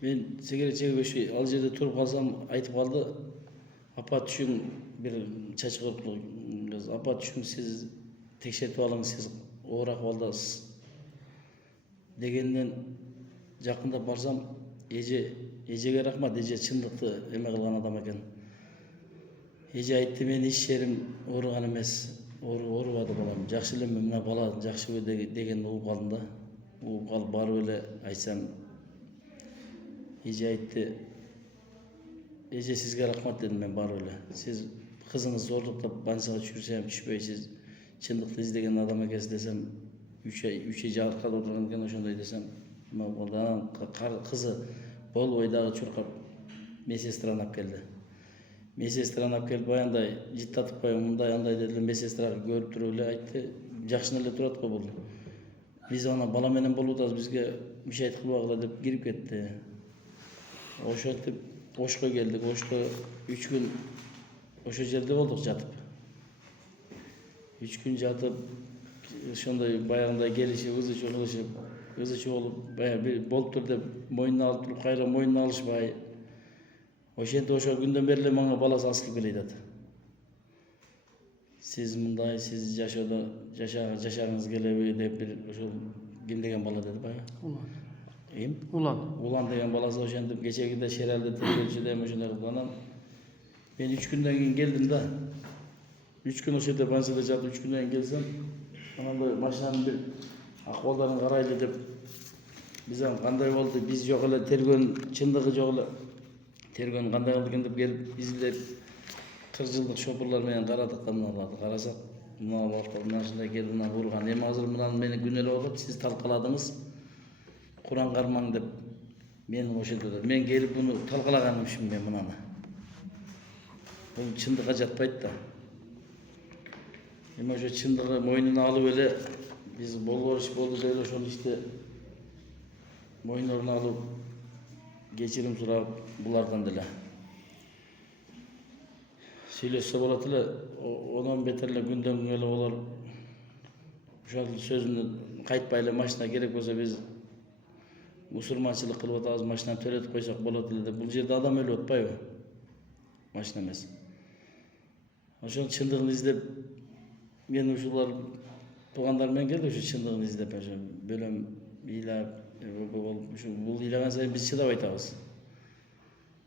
мен сигарет чегип өшпөй, ал жерде туруп калсам айтып калды. Апа түшүң, бир чачы кырыктуу кыз. Апа түшүң, сиз текшертип алыңыз, сиз оор акыбалдасыз. Дегенден жакындап барсам, эжеге рахмат, эже чындыкты эме кылган адам экен. Эже айтты, мен иш жерим ооруган эмес, оорубады балам. Жакшы эле мына бала жакшыбы дегенди угуп калдым да. Угуп калып барып эле айтсам, эже айтты, эже сизге рахмат дедим мен барып эле. Сиз кызыңыз зордуктап банчага түшүрсөм түшпөй, сиз чындыкты издеген адам экенсиз десем, 3 ай жаркада отурган экен, ошондой десем, баланын кызы болбой дагы чуркап медсестраны алып келди. Медсестраны алып келип аяндай жыттатып мындай андай деди. Медсестра көрүп туруп эле айтты, жакшы эле турат го бул. Биз ана бала менен болуп атабыз, бизге мишайт кылбагыла деп кирип кетти. Ошентип Ошко келдик. Ошто 3 күн ошо жерде болдук жатып. 3 күн жатып, ошондой баягындай келишип, ызычуу болуп, баягы болуптур деп мойнуна алып туруп, кайра мойнуна алышпай. Ошентип ошо күндөн бери эле мага баласы асылып келе жатат. Сиз мындай, сиз жашагыңыз келеби деп бир ошол ким деген бала деди баягы. Улан деген баласы ошентип кечегиде Шералде тергөөчү деп ошондой кылып анан мен 3 күндөн кийин келдим да. 3 күн ошол жерде банчада жатып 3 күндөн кийин келсем, анандай машинанын бир акыбалдарын карайлы деп биз кандай болду, биз жок эле, тергөөнүн чындыгы жок эле. Тергөөнүн кандай болду экен деп келип издеп 40 жылдык шопурлар менен карадык да, мыналарды карасак, мына ушундай келип мына урган. Эми азыр мынаны мени күнөөлөп атат, сиз талкаладыңыз. Куран кармаң деп мен ошентип, мен келип буну талкалаганмынмын мен мынаны. Бул чындыкка жатпайт да. Эми ошо чындыгы мойнуна алып эле биз болгон иш болду деп ошол ишти мойнуна алып кечирим сурап булардан деле сүйлөшсө болот эле. Онон бетер эле күндөн күнгө эле болор. Ошол сөзүнө кайтпай эле машина керек болсо биз мусурманчылык кылып атабыз, машинаны төлөтүп койсок болот эле деп. Бул жерде адам өлүп атпайбы? Машина эмес. Ошонун чындыгын издеп мен ушулар туугандар менен келди, ушу чындыгын издеп, ошо бөлөм ыйлап болуп, ушу бул ыйлаган сайын биз чыдабай атабыз.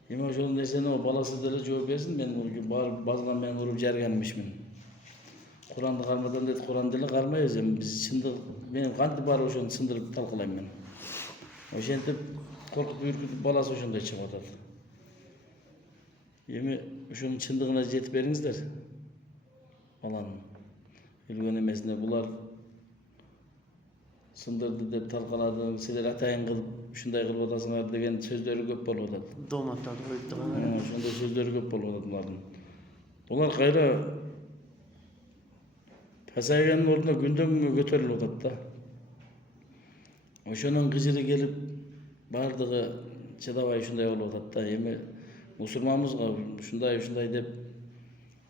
Эми ошол нерсени баласы деле жооп берсин, мен базынан менен уруп жарган эмишмин. Куранды кармадан дейт, Куран деле кармайбыз, эми биз чындык, мен кантип барып ошону сындырып талкалайм мен. Ошентип коркутуп үркүтүп баласы ошондой чыгып атат. Эми ушунун чындыгына жетип бериңиздер. Баланын өлгөн эмесине булар сындырды деп талкалады, силер атайын кылып ушундай кылып атасыңар деген сөздөрү көп болуп атат. Доматтарды коюп турган. Ошондой сөздөрү көп болуп атат булардын. Булар кайра пасайганын ордуна күндөн күнгө көтөрүлүп атат да. Ошонун кыжыры келип бардыгы чыдабай ушундай болуп атат да. Эми мусурманбызга ушундай деп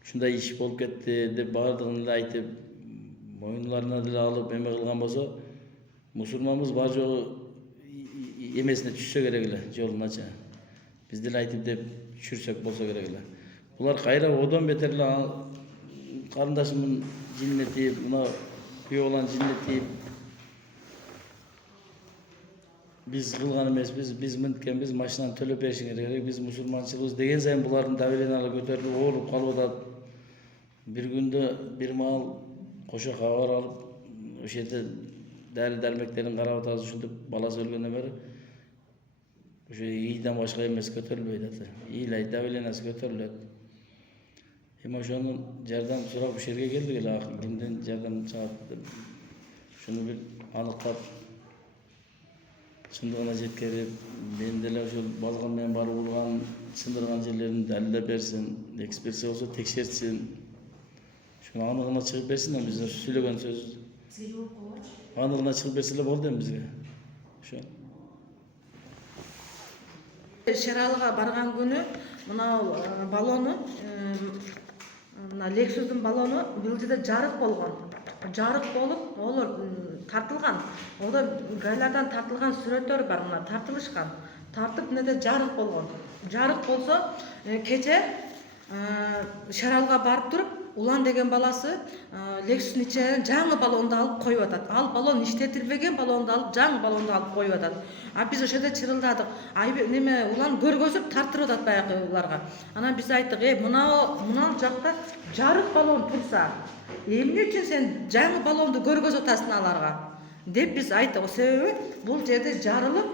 ушундай иш болуп кетти деп бардыгын эле айтып мойнуларына деле алып эме кылган болсо, мусурманбыз бар жогу emesine түшse керек эле жолуначы. Биз деле айтып деп түшүрсөк болсо керек эле. Булар кайра одан бетер эле карындашымдын жинine тийип, мына күйөө баланын жинine тийип biz kılgan emesmiz, biz mintkенбиз, машинаны төлөп беришиңер керек, биз мусулманчылыбыз деген сайын булардын давлениялары көтөрүлүп, ооруп калып атат. Bir günde bir mal koşa kavar alıp o şeyde değerli dermeklerin karavatazı uşuntup balası ölgönden beri o şey iyiden başka emesi götürülmeydi. İyiyle davilenesi götürülüyor. Hem şunun yerden sonra bu şehirge geldik hele kimden yerden çağırdı. Şunu bir anıqlap şundağına jetkерip ben dele şu balgın men barıp urgan sındırgan жерlerini dalile bersin, ekspertize olsa tekşertsin. Şunu anығına çıkıp bersinler bizden söylеген söz. Anығına çıkıp bersinler boldu em bizge. Şu. Şeralığa барган күнү мына балону мына Lexus'un balonu билжиде жарык болгон. Жарык болуп, олар тартылган. Ода гайлардан тартылган сүрөттөр бар, мына тартылышкан. Тартып неде жарык болгон. Жарык болсо, кече Şeralığa барып туруп, Улан деген баласы Lexus'un içine жаңы балонду алып коюп атат. Ал балон иштетилбеген балонду алып, жаңы балонду алып коюп атат. А биз ошода чырылдадык. Неме Улан көргөзүп тартырып атат баягы уларга. Анан биз айттык, мына жакта жарык балон турса, эмне үчүн сен жаңы балонду көргөзүп атасың аларга? Деп биз айттык. О себеби бул жерде жарылып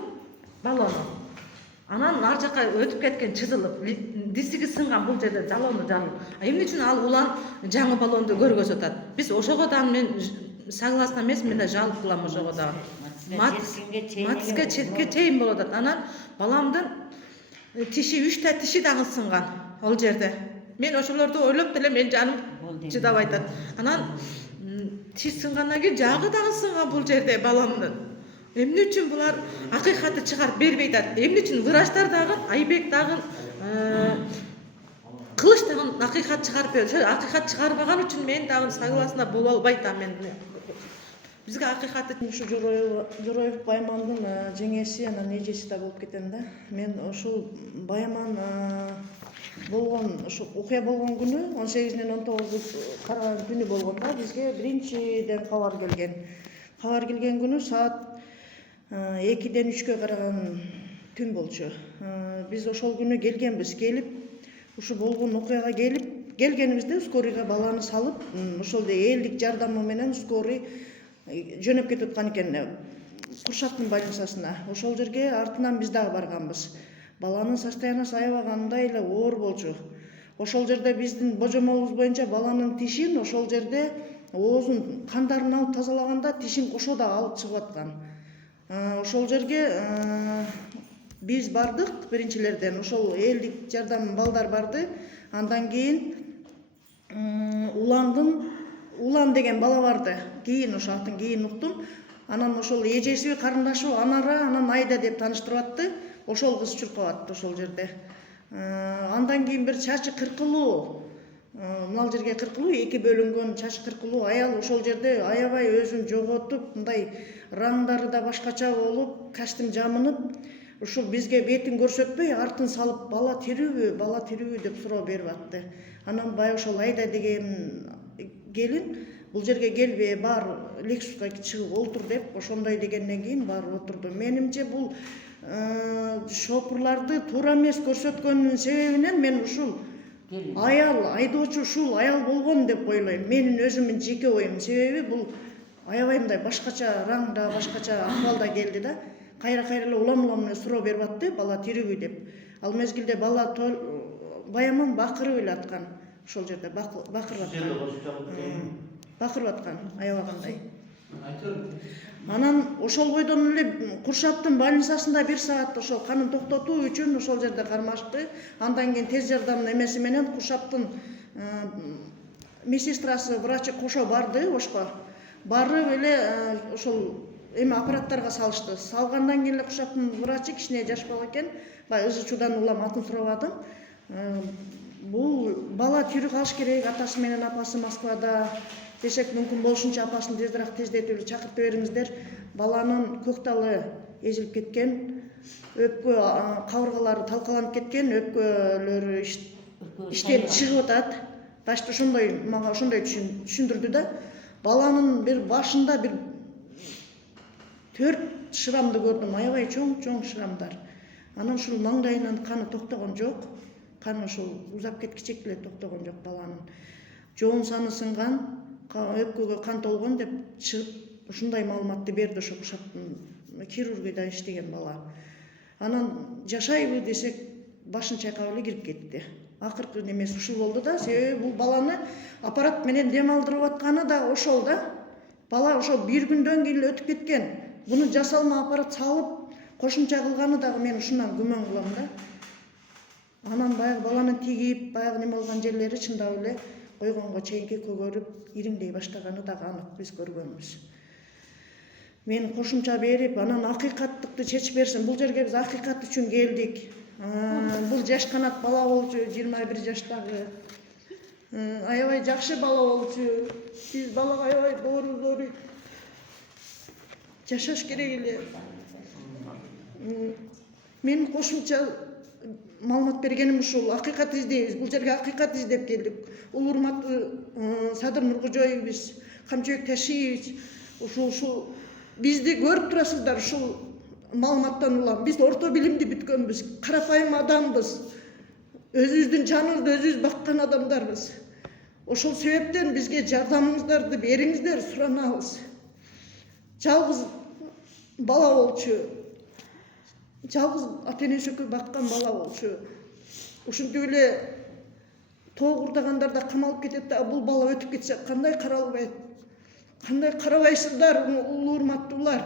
балону. Анан ар жака өтүп кеткен чыдылып, дисиги сынган бул жерде жалонду жарылып. Эмне үчүн ал улан жаңы балонду көргөзүп атат? Биз ошого да мен согласна эмесмин, мен да жалып кылам ошого да. Матиске четке чейин болуп атат. Анан баламдын тиши 3 та тиши дагы сынган ол жерде. Мен ошолорду ойлоп деле мен жаным чыдабай атат. Анан тиш сынгандан кийин жагы дагы сынган бул жерде баламдын. Эмне үчүн булар акыйкатты чыгарып бербей атат? Эмне үчүн врачтар дагы, Айбек дагы, Кылыч дагы акыйкат чыгарып берди. Акыйкат чыгарбаган үчүн мен дагы согласна боло албай атам мен. Бизге акыйкатты ушу Жороев Баймандын жеңеси анан эжеси да болуп кетем да. Мен ушул Байман болгон ушу окуя болгон күнү 18-ден 19 караган түнү болгондо бизге биринчиден кабар келген. Кабар келген күнү саат 2-ден 3-кө караган түн болчу. Биз ошол күнү келгенбиз, келип ушу болгон окуяга келгенибизде скорыйга баланы салып, ошол элдик жардамы менен скорый жөнөп кетип аткан экен Куршаттын больницасына. Ошол жерге артынан биз дагы барганбыз. Баланын состояниясы аябагандай эле оор болчу. Ошол жерде биздин божомолубуз боюнча баланын тишин ошол жерде оозун кандарын алып тазалаганда тишин кошо да алып чыгып аткан. Ошол жерге биз бардык биринчилерден. Ошол элдик жардам балдар барды. Андан кийин Улан деген бала барды. Кийин ошо атын кийин уктум. Анан ошол эжеси, карындашы Анара, анан Айда деп тааныштырып атты. Ошол кыз чуркап атты ошол жерде. Андан кийин бир чачы кыркылуу, мына жерге кыркылуу, эки бөлүнгөн чачы кыркылуу аял ошол жерде аябай өзүн жоготуп, мындай раңдары да башкача болуп, костюм жамынып, ушул бизге бетин көрсөтпөй, артын салып, бала тирүүбү деп суроо берип атты. Анан бай ошол Айда деген келин бул жерге келбей бар Lexus'ка чыгып олтур деп ошондой дегенден кийин барып отурду. Менимче бул шопурларды туура эмес көрсөткөнүнүн себебинен мен ушул аял айдоочу ушул аял болгон деп ойлойм. Менин өзүмдүн жеке оюм. Себеби бул аябай мындай башкача раңда, башкача акыбалда келди да. Кайра эле улам менен суроо берип атты, бала тирүүбү деп. Ал мезгилде бала Баяман бакырып эле аткан. Ошол жерде бакырып аткан аябагандай. Анан ошол бойдон эле Куршаттын больницасында 1 саат ошол канын токтотуу үчүн ошол жерде кармашты. Андан кийин тез жардам эмеси менен Куршаттын медсестрасы, врачы кошо барды ошко. Барып эле ошол эми аппараттарга салышты. Салгандан кийин эле Куршаттын врачы кичине жаш бала экен. Бай ызычуудан улам атын сурабадым. Бул бала тирүү калыш керек, атасы менен апасы Москвада десек мүмкүн болушунча апасын тездирээк тездетип чакыртып бериңиздер. Баланын көк талы эзилип кеткен. өпкө кабыргалары талкаланып кеткен, өпкөлөрү иштен чыгып атат. Башта ошондой мага ошондой түшүндүрдү да. Баланын бир башында бир 4 шырамды көрдүм, аябай чоң шырамдар. Анан ушул маңдайынан каны токтогон жок. Каны ушул узап кеткичек эле токтогон жок баланын. Жоон саны сынган, өпкөгө кан толгон деп чыгып, ушундай маалыматты берди ошо хирургияда иштеген бала. Анан жашайбы десек, башын чайкап эле кирип кетти. Акыркы немеси ушул болду да, себеби бул баланы аппарат менен дем алдырып атканы да ошол да. Бала ошо бир күндөн кийин өтүп кеткен. Буну жасалма аппарат салып, кошумча кылганы дагы мен ушундан күмөн кылам да. Анан баягы баланын тигип, баягы неме болгон жерлери чындап эле койгонго чейинки көгөрүп, ириңдей баштаганы дагы анык биз көргөнбүз. Мен кошумча берип, анан акыйкаттыкты чечип берсем, бул жерге биз акыйкат үчүн келдик. Бул жаш канат бала болчу, 21 жаштагы. Аябай жакшы бала болчу. Биз балага аябай боорубуз жашаш керек эле. Мен кошумча маалымат бергеним ушул, акыйкат издейбиз. Бул жерге акыйкат издеп келдик. Улуу урматтуу Садыр Нуркожоевич, Камчыбек Ташиевич, ушул бизди көрүп турасыздар, ушул маалыматтан улам. Биз орто билимди бүткөнбүз, карапайым адамбыз. Өзүбүздүн жаныбызды өзүбүз баккан адамдарбыз. Ошол себептен бизге жардамыңыздарды бериңиздер, суранабыз. Жалгыз бала болчу. Жалгыз ата-энеси баккан бала болчу. Ушинтип эле тоо курдагандар да камалып кетет да, бул бала өтүп кетсе кандай каралбайт? Кандай карабайсыздар, улуу урматтуулар?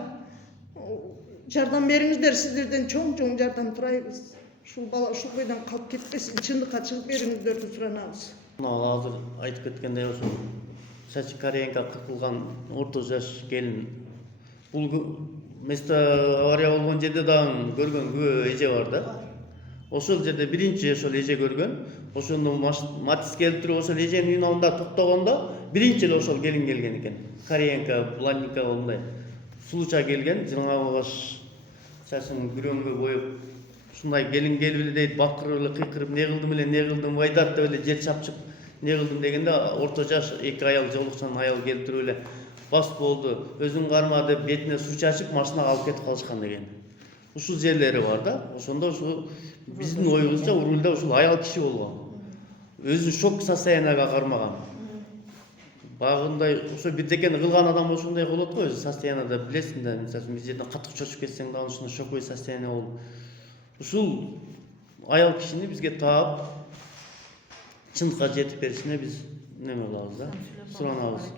Жардам бериңиздер, сиздерден чоң жардам сурайбыз. Ушул бала ушул бойдон калып кетпесин, чындыкка чыгып бериңиздерди суранабыз. Азыр айтып кеткендей ошо Чачи Кариенко кыркылган орто жаш келин. Бул место авария болгон жерде дагы көргөн күбө эже бар да. Ошол жерде биринчи ошол эже көргөн. Ошондо Матис келип туруп ошол эженин үйүнүн алдында токтогондо биринчи эле ошол келин келген экен. Кариенко, Бланника мындай сулуча келген, жаңы баш чачын күрөңгө боюп, ушундай келин келип эле дейт, бакырып эле кыйкырып, не кылдым айдат деп эле жер чапчып, не кылдым дегенде орто жаш эки аял, жолукчан аял келип туруп эле бас болду, өзүң карма деп бетине суу чачып машинага алып кетип калышкан деген. Ушул жерлери бар да. Ошондо ушу биздин оюбузча рулда ушул аял киши болгон. Өзүн шок состоянияга кармаган. Багындай ошо бирдекени кылган адам ошондой болот го, өзү состоянияда билесиң да, мисалы бир жерден катык чочуп кетсең да ушуну шоковый состояние болуп. Ушул аял кишини бизге таап, чындыкка жетип беришине биз неме кылабыз да, суранабыз.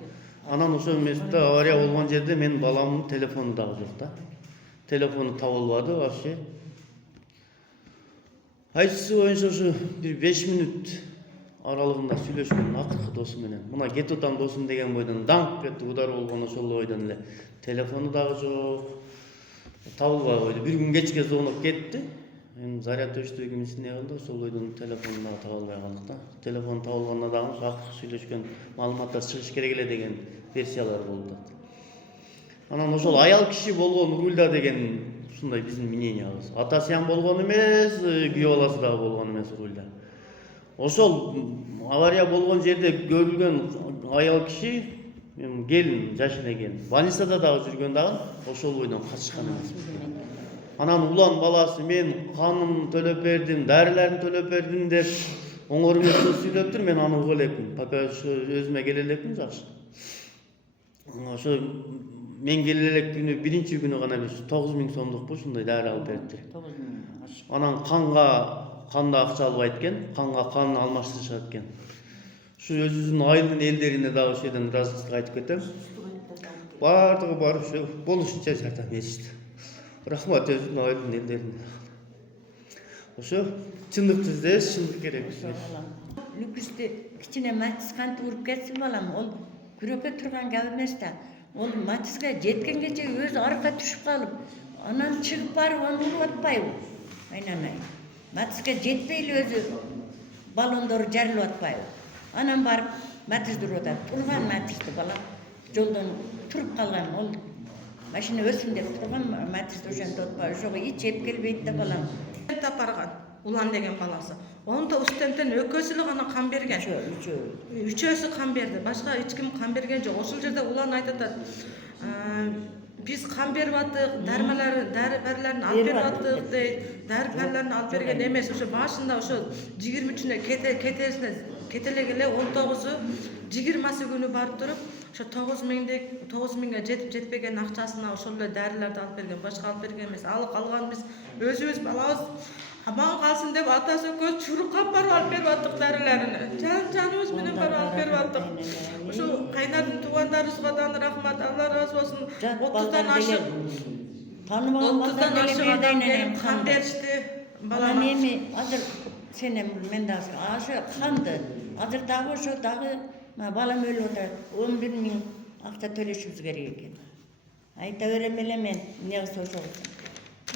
Анан ошол месте авария болгон жерде менин баламдын телефону дагы жок да. Телефону табылбады вообще. Айтысы боюнча ушу бир 5 минут аралыгында сүйлөшкөн акыркы досу менен. Мына кетип атам досум деген бойдон даңк кетти, удар болгон ошол бойдон эле. Телефону дагы жок. Табылбай койду. Бир күн кечке звонок кетти. Мен заряд өчтү кимиси не кылды, ошол бойдон телефону дагы табылбай калдык да. Телефон табылганда дагы акыркы сүйлөшкөн маалыматтар чыгыш керек эле деген версиялар болду. Анан ошол аял киши болгон рульда деген ушундай биздин мнениябыз. Атасыян болгон эмес, күйөө баласы дагы болгон эмес рульда. Ошол авария болгон жерде көрүлгөн аял киши келин, жаш эле келин. Больницада дагы жүргөн дагы ошол бойдон качышкан эмес. Анан улан баласы мен канын төлөп бердим, дарыларын төлөп бердим деп оңор эмес сүйлөп тур, мен аны угуп элекмин. Пока өзүмө келе элекмин жакшы. Ошо мен келе элек күнү биринчи күнү гана 9000 сомдукпу ушундай дары алып берди. 9000. Анан канда акча албайт экен, канга кан алмаштырышат экен. Ушу өзүбүздүн айылдын элдерине дагы ошол жерден разыслык айтып кетем. Бардыгы барып ушу болушунча жардам беришти. Рахмат өзүнүн айылдын элдерине. Ошо чындыкты издеш, чындык керек. Люкусты кичине Матис кантип уруп кетсин балам, ол күрөккө турган гап эмес да. Ол Матиске жеткенгече өзү арка түшүп калып, анан чыгып барып аны уруп атпайбы? Айнанай. Матиске жетпейли өзү балондору жарылып атпайбы? Анан барып Матисти уруп атат. Турган Матисти бала жолдон туруп калган, ол Машина өссүн деп турган, матрица ошентип атпайбы, ошого ич жеп келбейт да балам. Студент апарган Улан деген баласы. Onun da студенттен экөөсү эле гана кан берген. Үчөөсү кан берди. Башка эч ким кан берген жок. Ошол жерде Улан айтат, биз кан берип аттык, дәрі-бәрләрин алып берип аттык дейт. Дәрі-бәрләрин алып берген эмес, ошо башында ошо 23-үнө кетелеге эле 19-у 20-сы күнү барып туруп, ошо 9.000ге жетип жетпеген акчасына ошол эле дәрилерди алып берген, башка алып берген эмес. Алган биз өзүбүз балабыз аман калсын деп атасы экөөбүз чурукка барып алып берип аттык дәрилерин. Жаныбыз менен барып алып берип аттык. Ошо кайнардын туугандарыбызга да рахмат, Алла ыраазы болсун. 30дан ашык Танымаган адам кан беришти. Балам эми азыр сенем мен да ашы канды. Азыр дагы ошо дагы балам өлүп атат. 11.000 акча төлөшүбүз керек экен. Айта берем эле мен негизи ошол.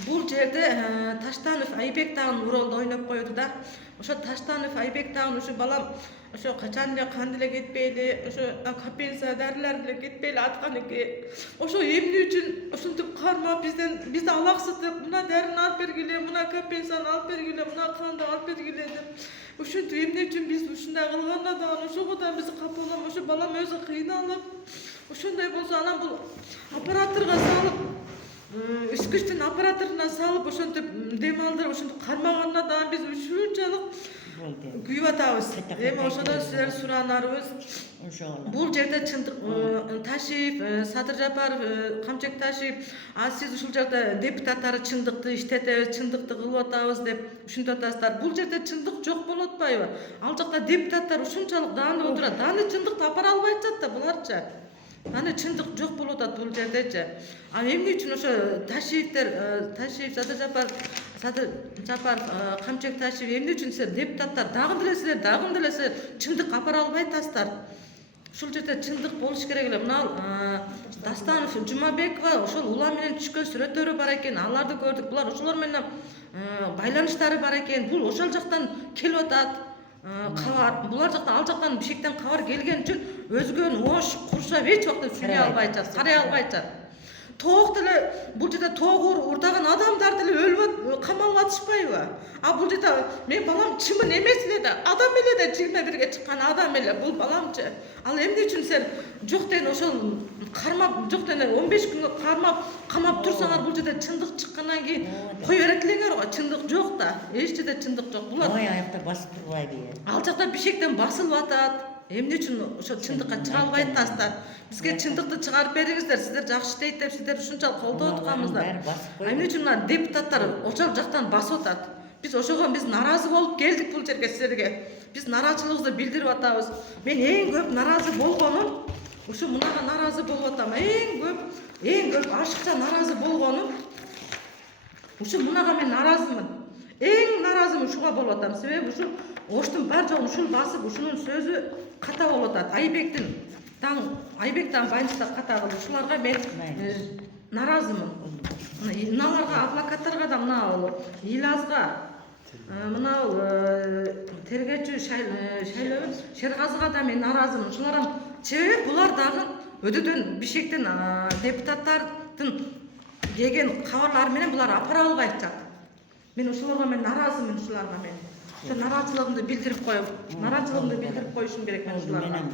Бул жерде Таштанов Айбек дагы ролду ойноп коёду да. Ошо Таштанов Айбек дагы ошо балам ошо качан эле кан деле кетпейли, ошо компенсация дарылар деле кетпейли аткан экен. Ошо эмне үчүн ушинтип кармап бизди алаксытып, мына дарыны алып бергиле, мына компенсацияны алып бергиле, мына канды алып бергиле деп. Ушинтип эмне үчүн биз ушундай кылганда да ошого да биз капалам, ошо балам өзү кыйналып, ошондой болсо анан бул операторго салып үскүчтүн аппаратына салып ошентип дем алдырып ошентип кармаганда да биз ушунчалык күйүп атабыз. Эми ошодон силер суранарыбыз. Бул жерде чындык Ташиев, Садыр Жапаров, Камчек Ташиев, сиз ушул жерде депутаттары чындыкты иштетебиз, чындыкты кылып атабыз деп ушинтип атасыздар. Бул жерде чындык жок болуп атпайбы? Ал жакта депутаттар ушунчалык даанып отурат. Аны чындыкты апара албай атат да буларчы. Аны чындык жок болуп атат бул жердечи. Эмне үчүн ошо Ташиевтер, Ташиев, Садыр Жапаров, Камчек Ташиев эмне үчүн силер депутаттар дагы деле чындык апара албай атасыздар? Ушул жерде чындык болуш керек эле. Мына Дастанов, Жумабекова ошол Улан менен түшкөн сүрөттөрү бар экен. Аларды көрдүк. Булар ошолор менен байланыштары бар экен. Бул ошол жактан келип атат. Кабар, булар жактан ал жактан бишектен кабар келген үчүн өзгөнү ош, куршап эч убакта сүйлөй албайчы, карай албайчы. Тоок деле бул жерде тоогур урдаган адамдар деле өлүп камалып атышпайбы? Бул жерде мен балам чымын эмес эле да, адам эле да 21-ге чыккан адам эле бул баламчы. Ал эмне үчүн сен жок деген ошол кармап, жок деген 15 күн кармап, камап турсаңар бул жерде чындык чыккандан кийин кой берет элеңер го. Чындык жок да. Эч жерде чындык жок. Булар Ой аякта басып турбайбы. Ал жакта бишектен басылып атат. Эмне үчүн ошо чындыкка чыга албай атасыздар? Бизге чындыкты чыгарып бериңиздер. Сиздер жакшы дейт деп сиздер ушунчалык колдоп атканбыздар. Эмне үчүн мына депутаттар ошол жактан басып атат? Биз ошого наразы болуп келдик бул жерге силерге. Биз нараачылыгыбызды билдирип атабыз. Мен эң көп наразы болгонум ушу мунага наразы болуп атам. Эң көп ашыкча наразы болгонум ушу мунага мен наразымын. Эң наразымын ушуга болуп атам. Себеби ушу оштун бар жогун ушул басып, ушунун сөзү ката болуп атат. Айбек дагы байынчта ката кылды. Ушуларга мен наразымын. Мыналарга, адвокаттарга да мына Илазга, мына тергөөчү Шергазыга да мен наразымын. Ушуларга себеби булар дагы өдөдөн бишектен депутаттардын деген кабарлары менен булар апара албай атат. Мен ушуларга мен наразымын, ушуларга мен. Нараачылыгымды билдирип коюп, нараачылыгымды билдирип коюшум керек мен ушуларга.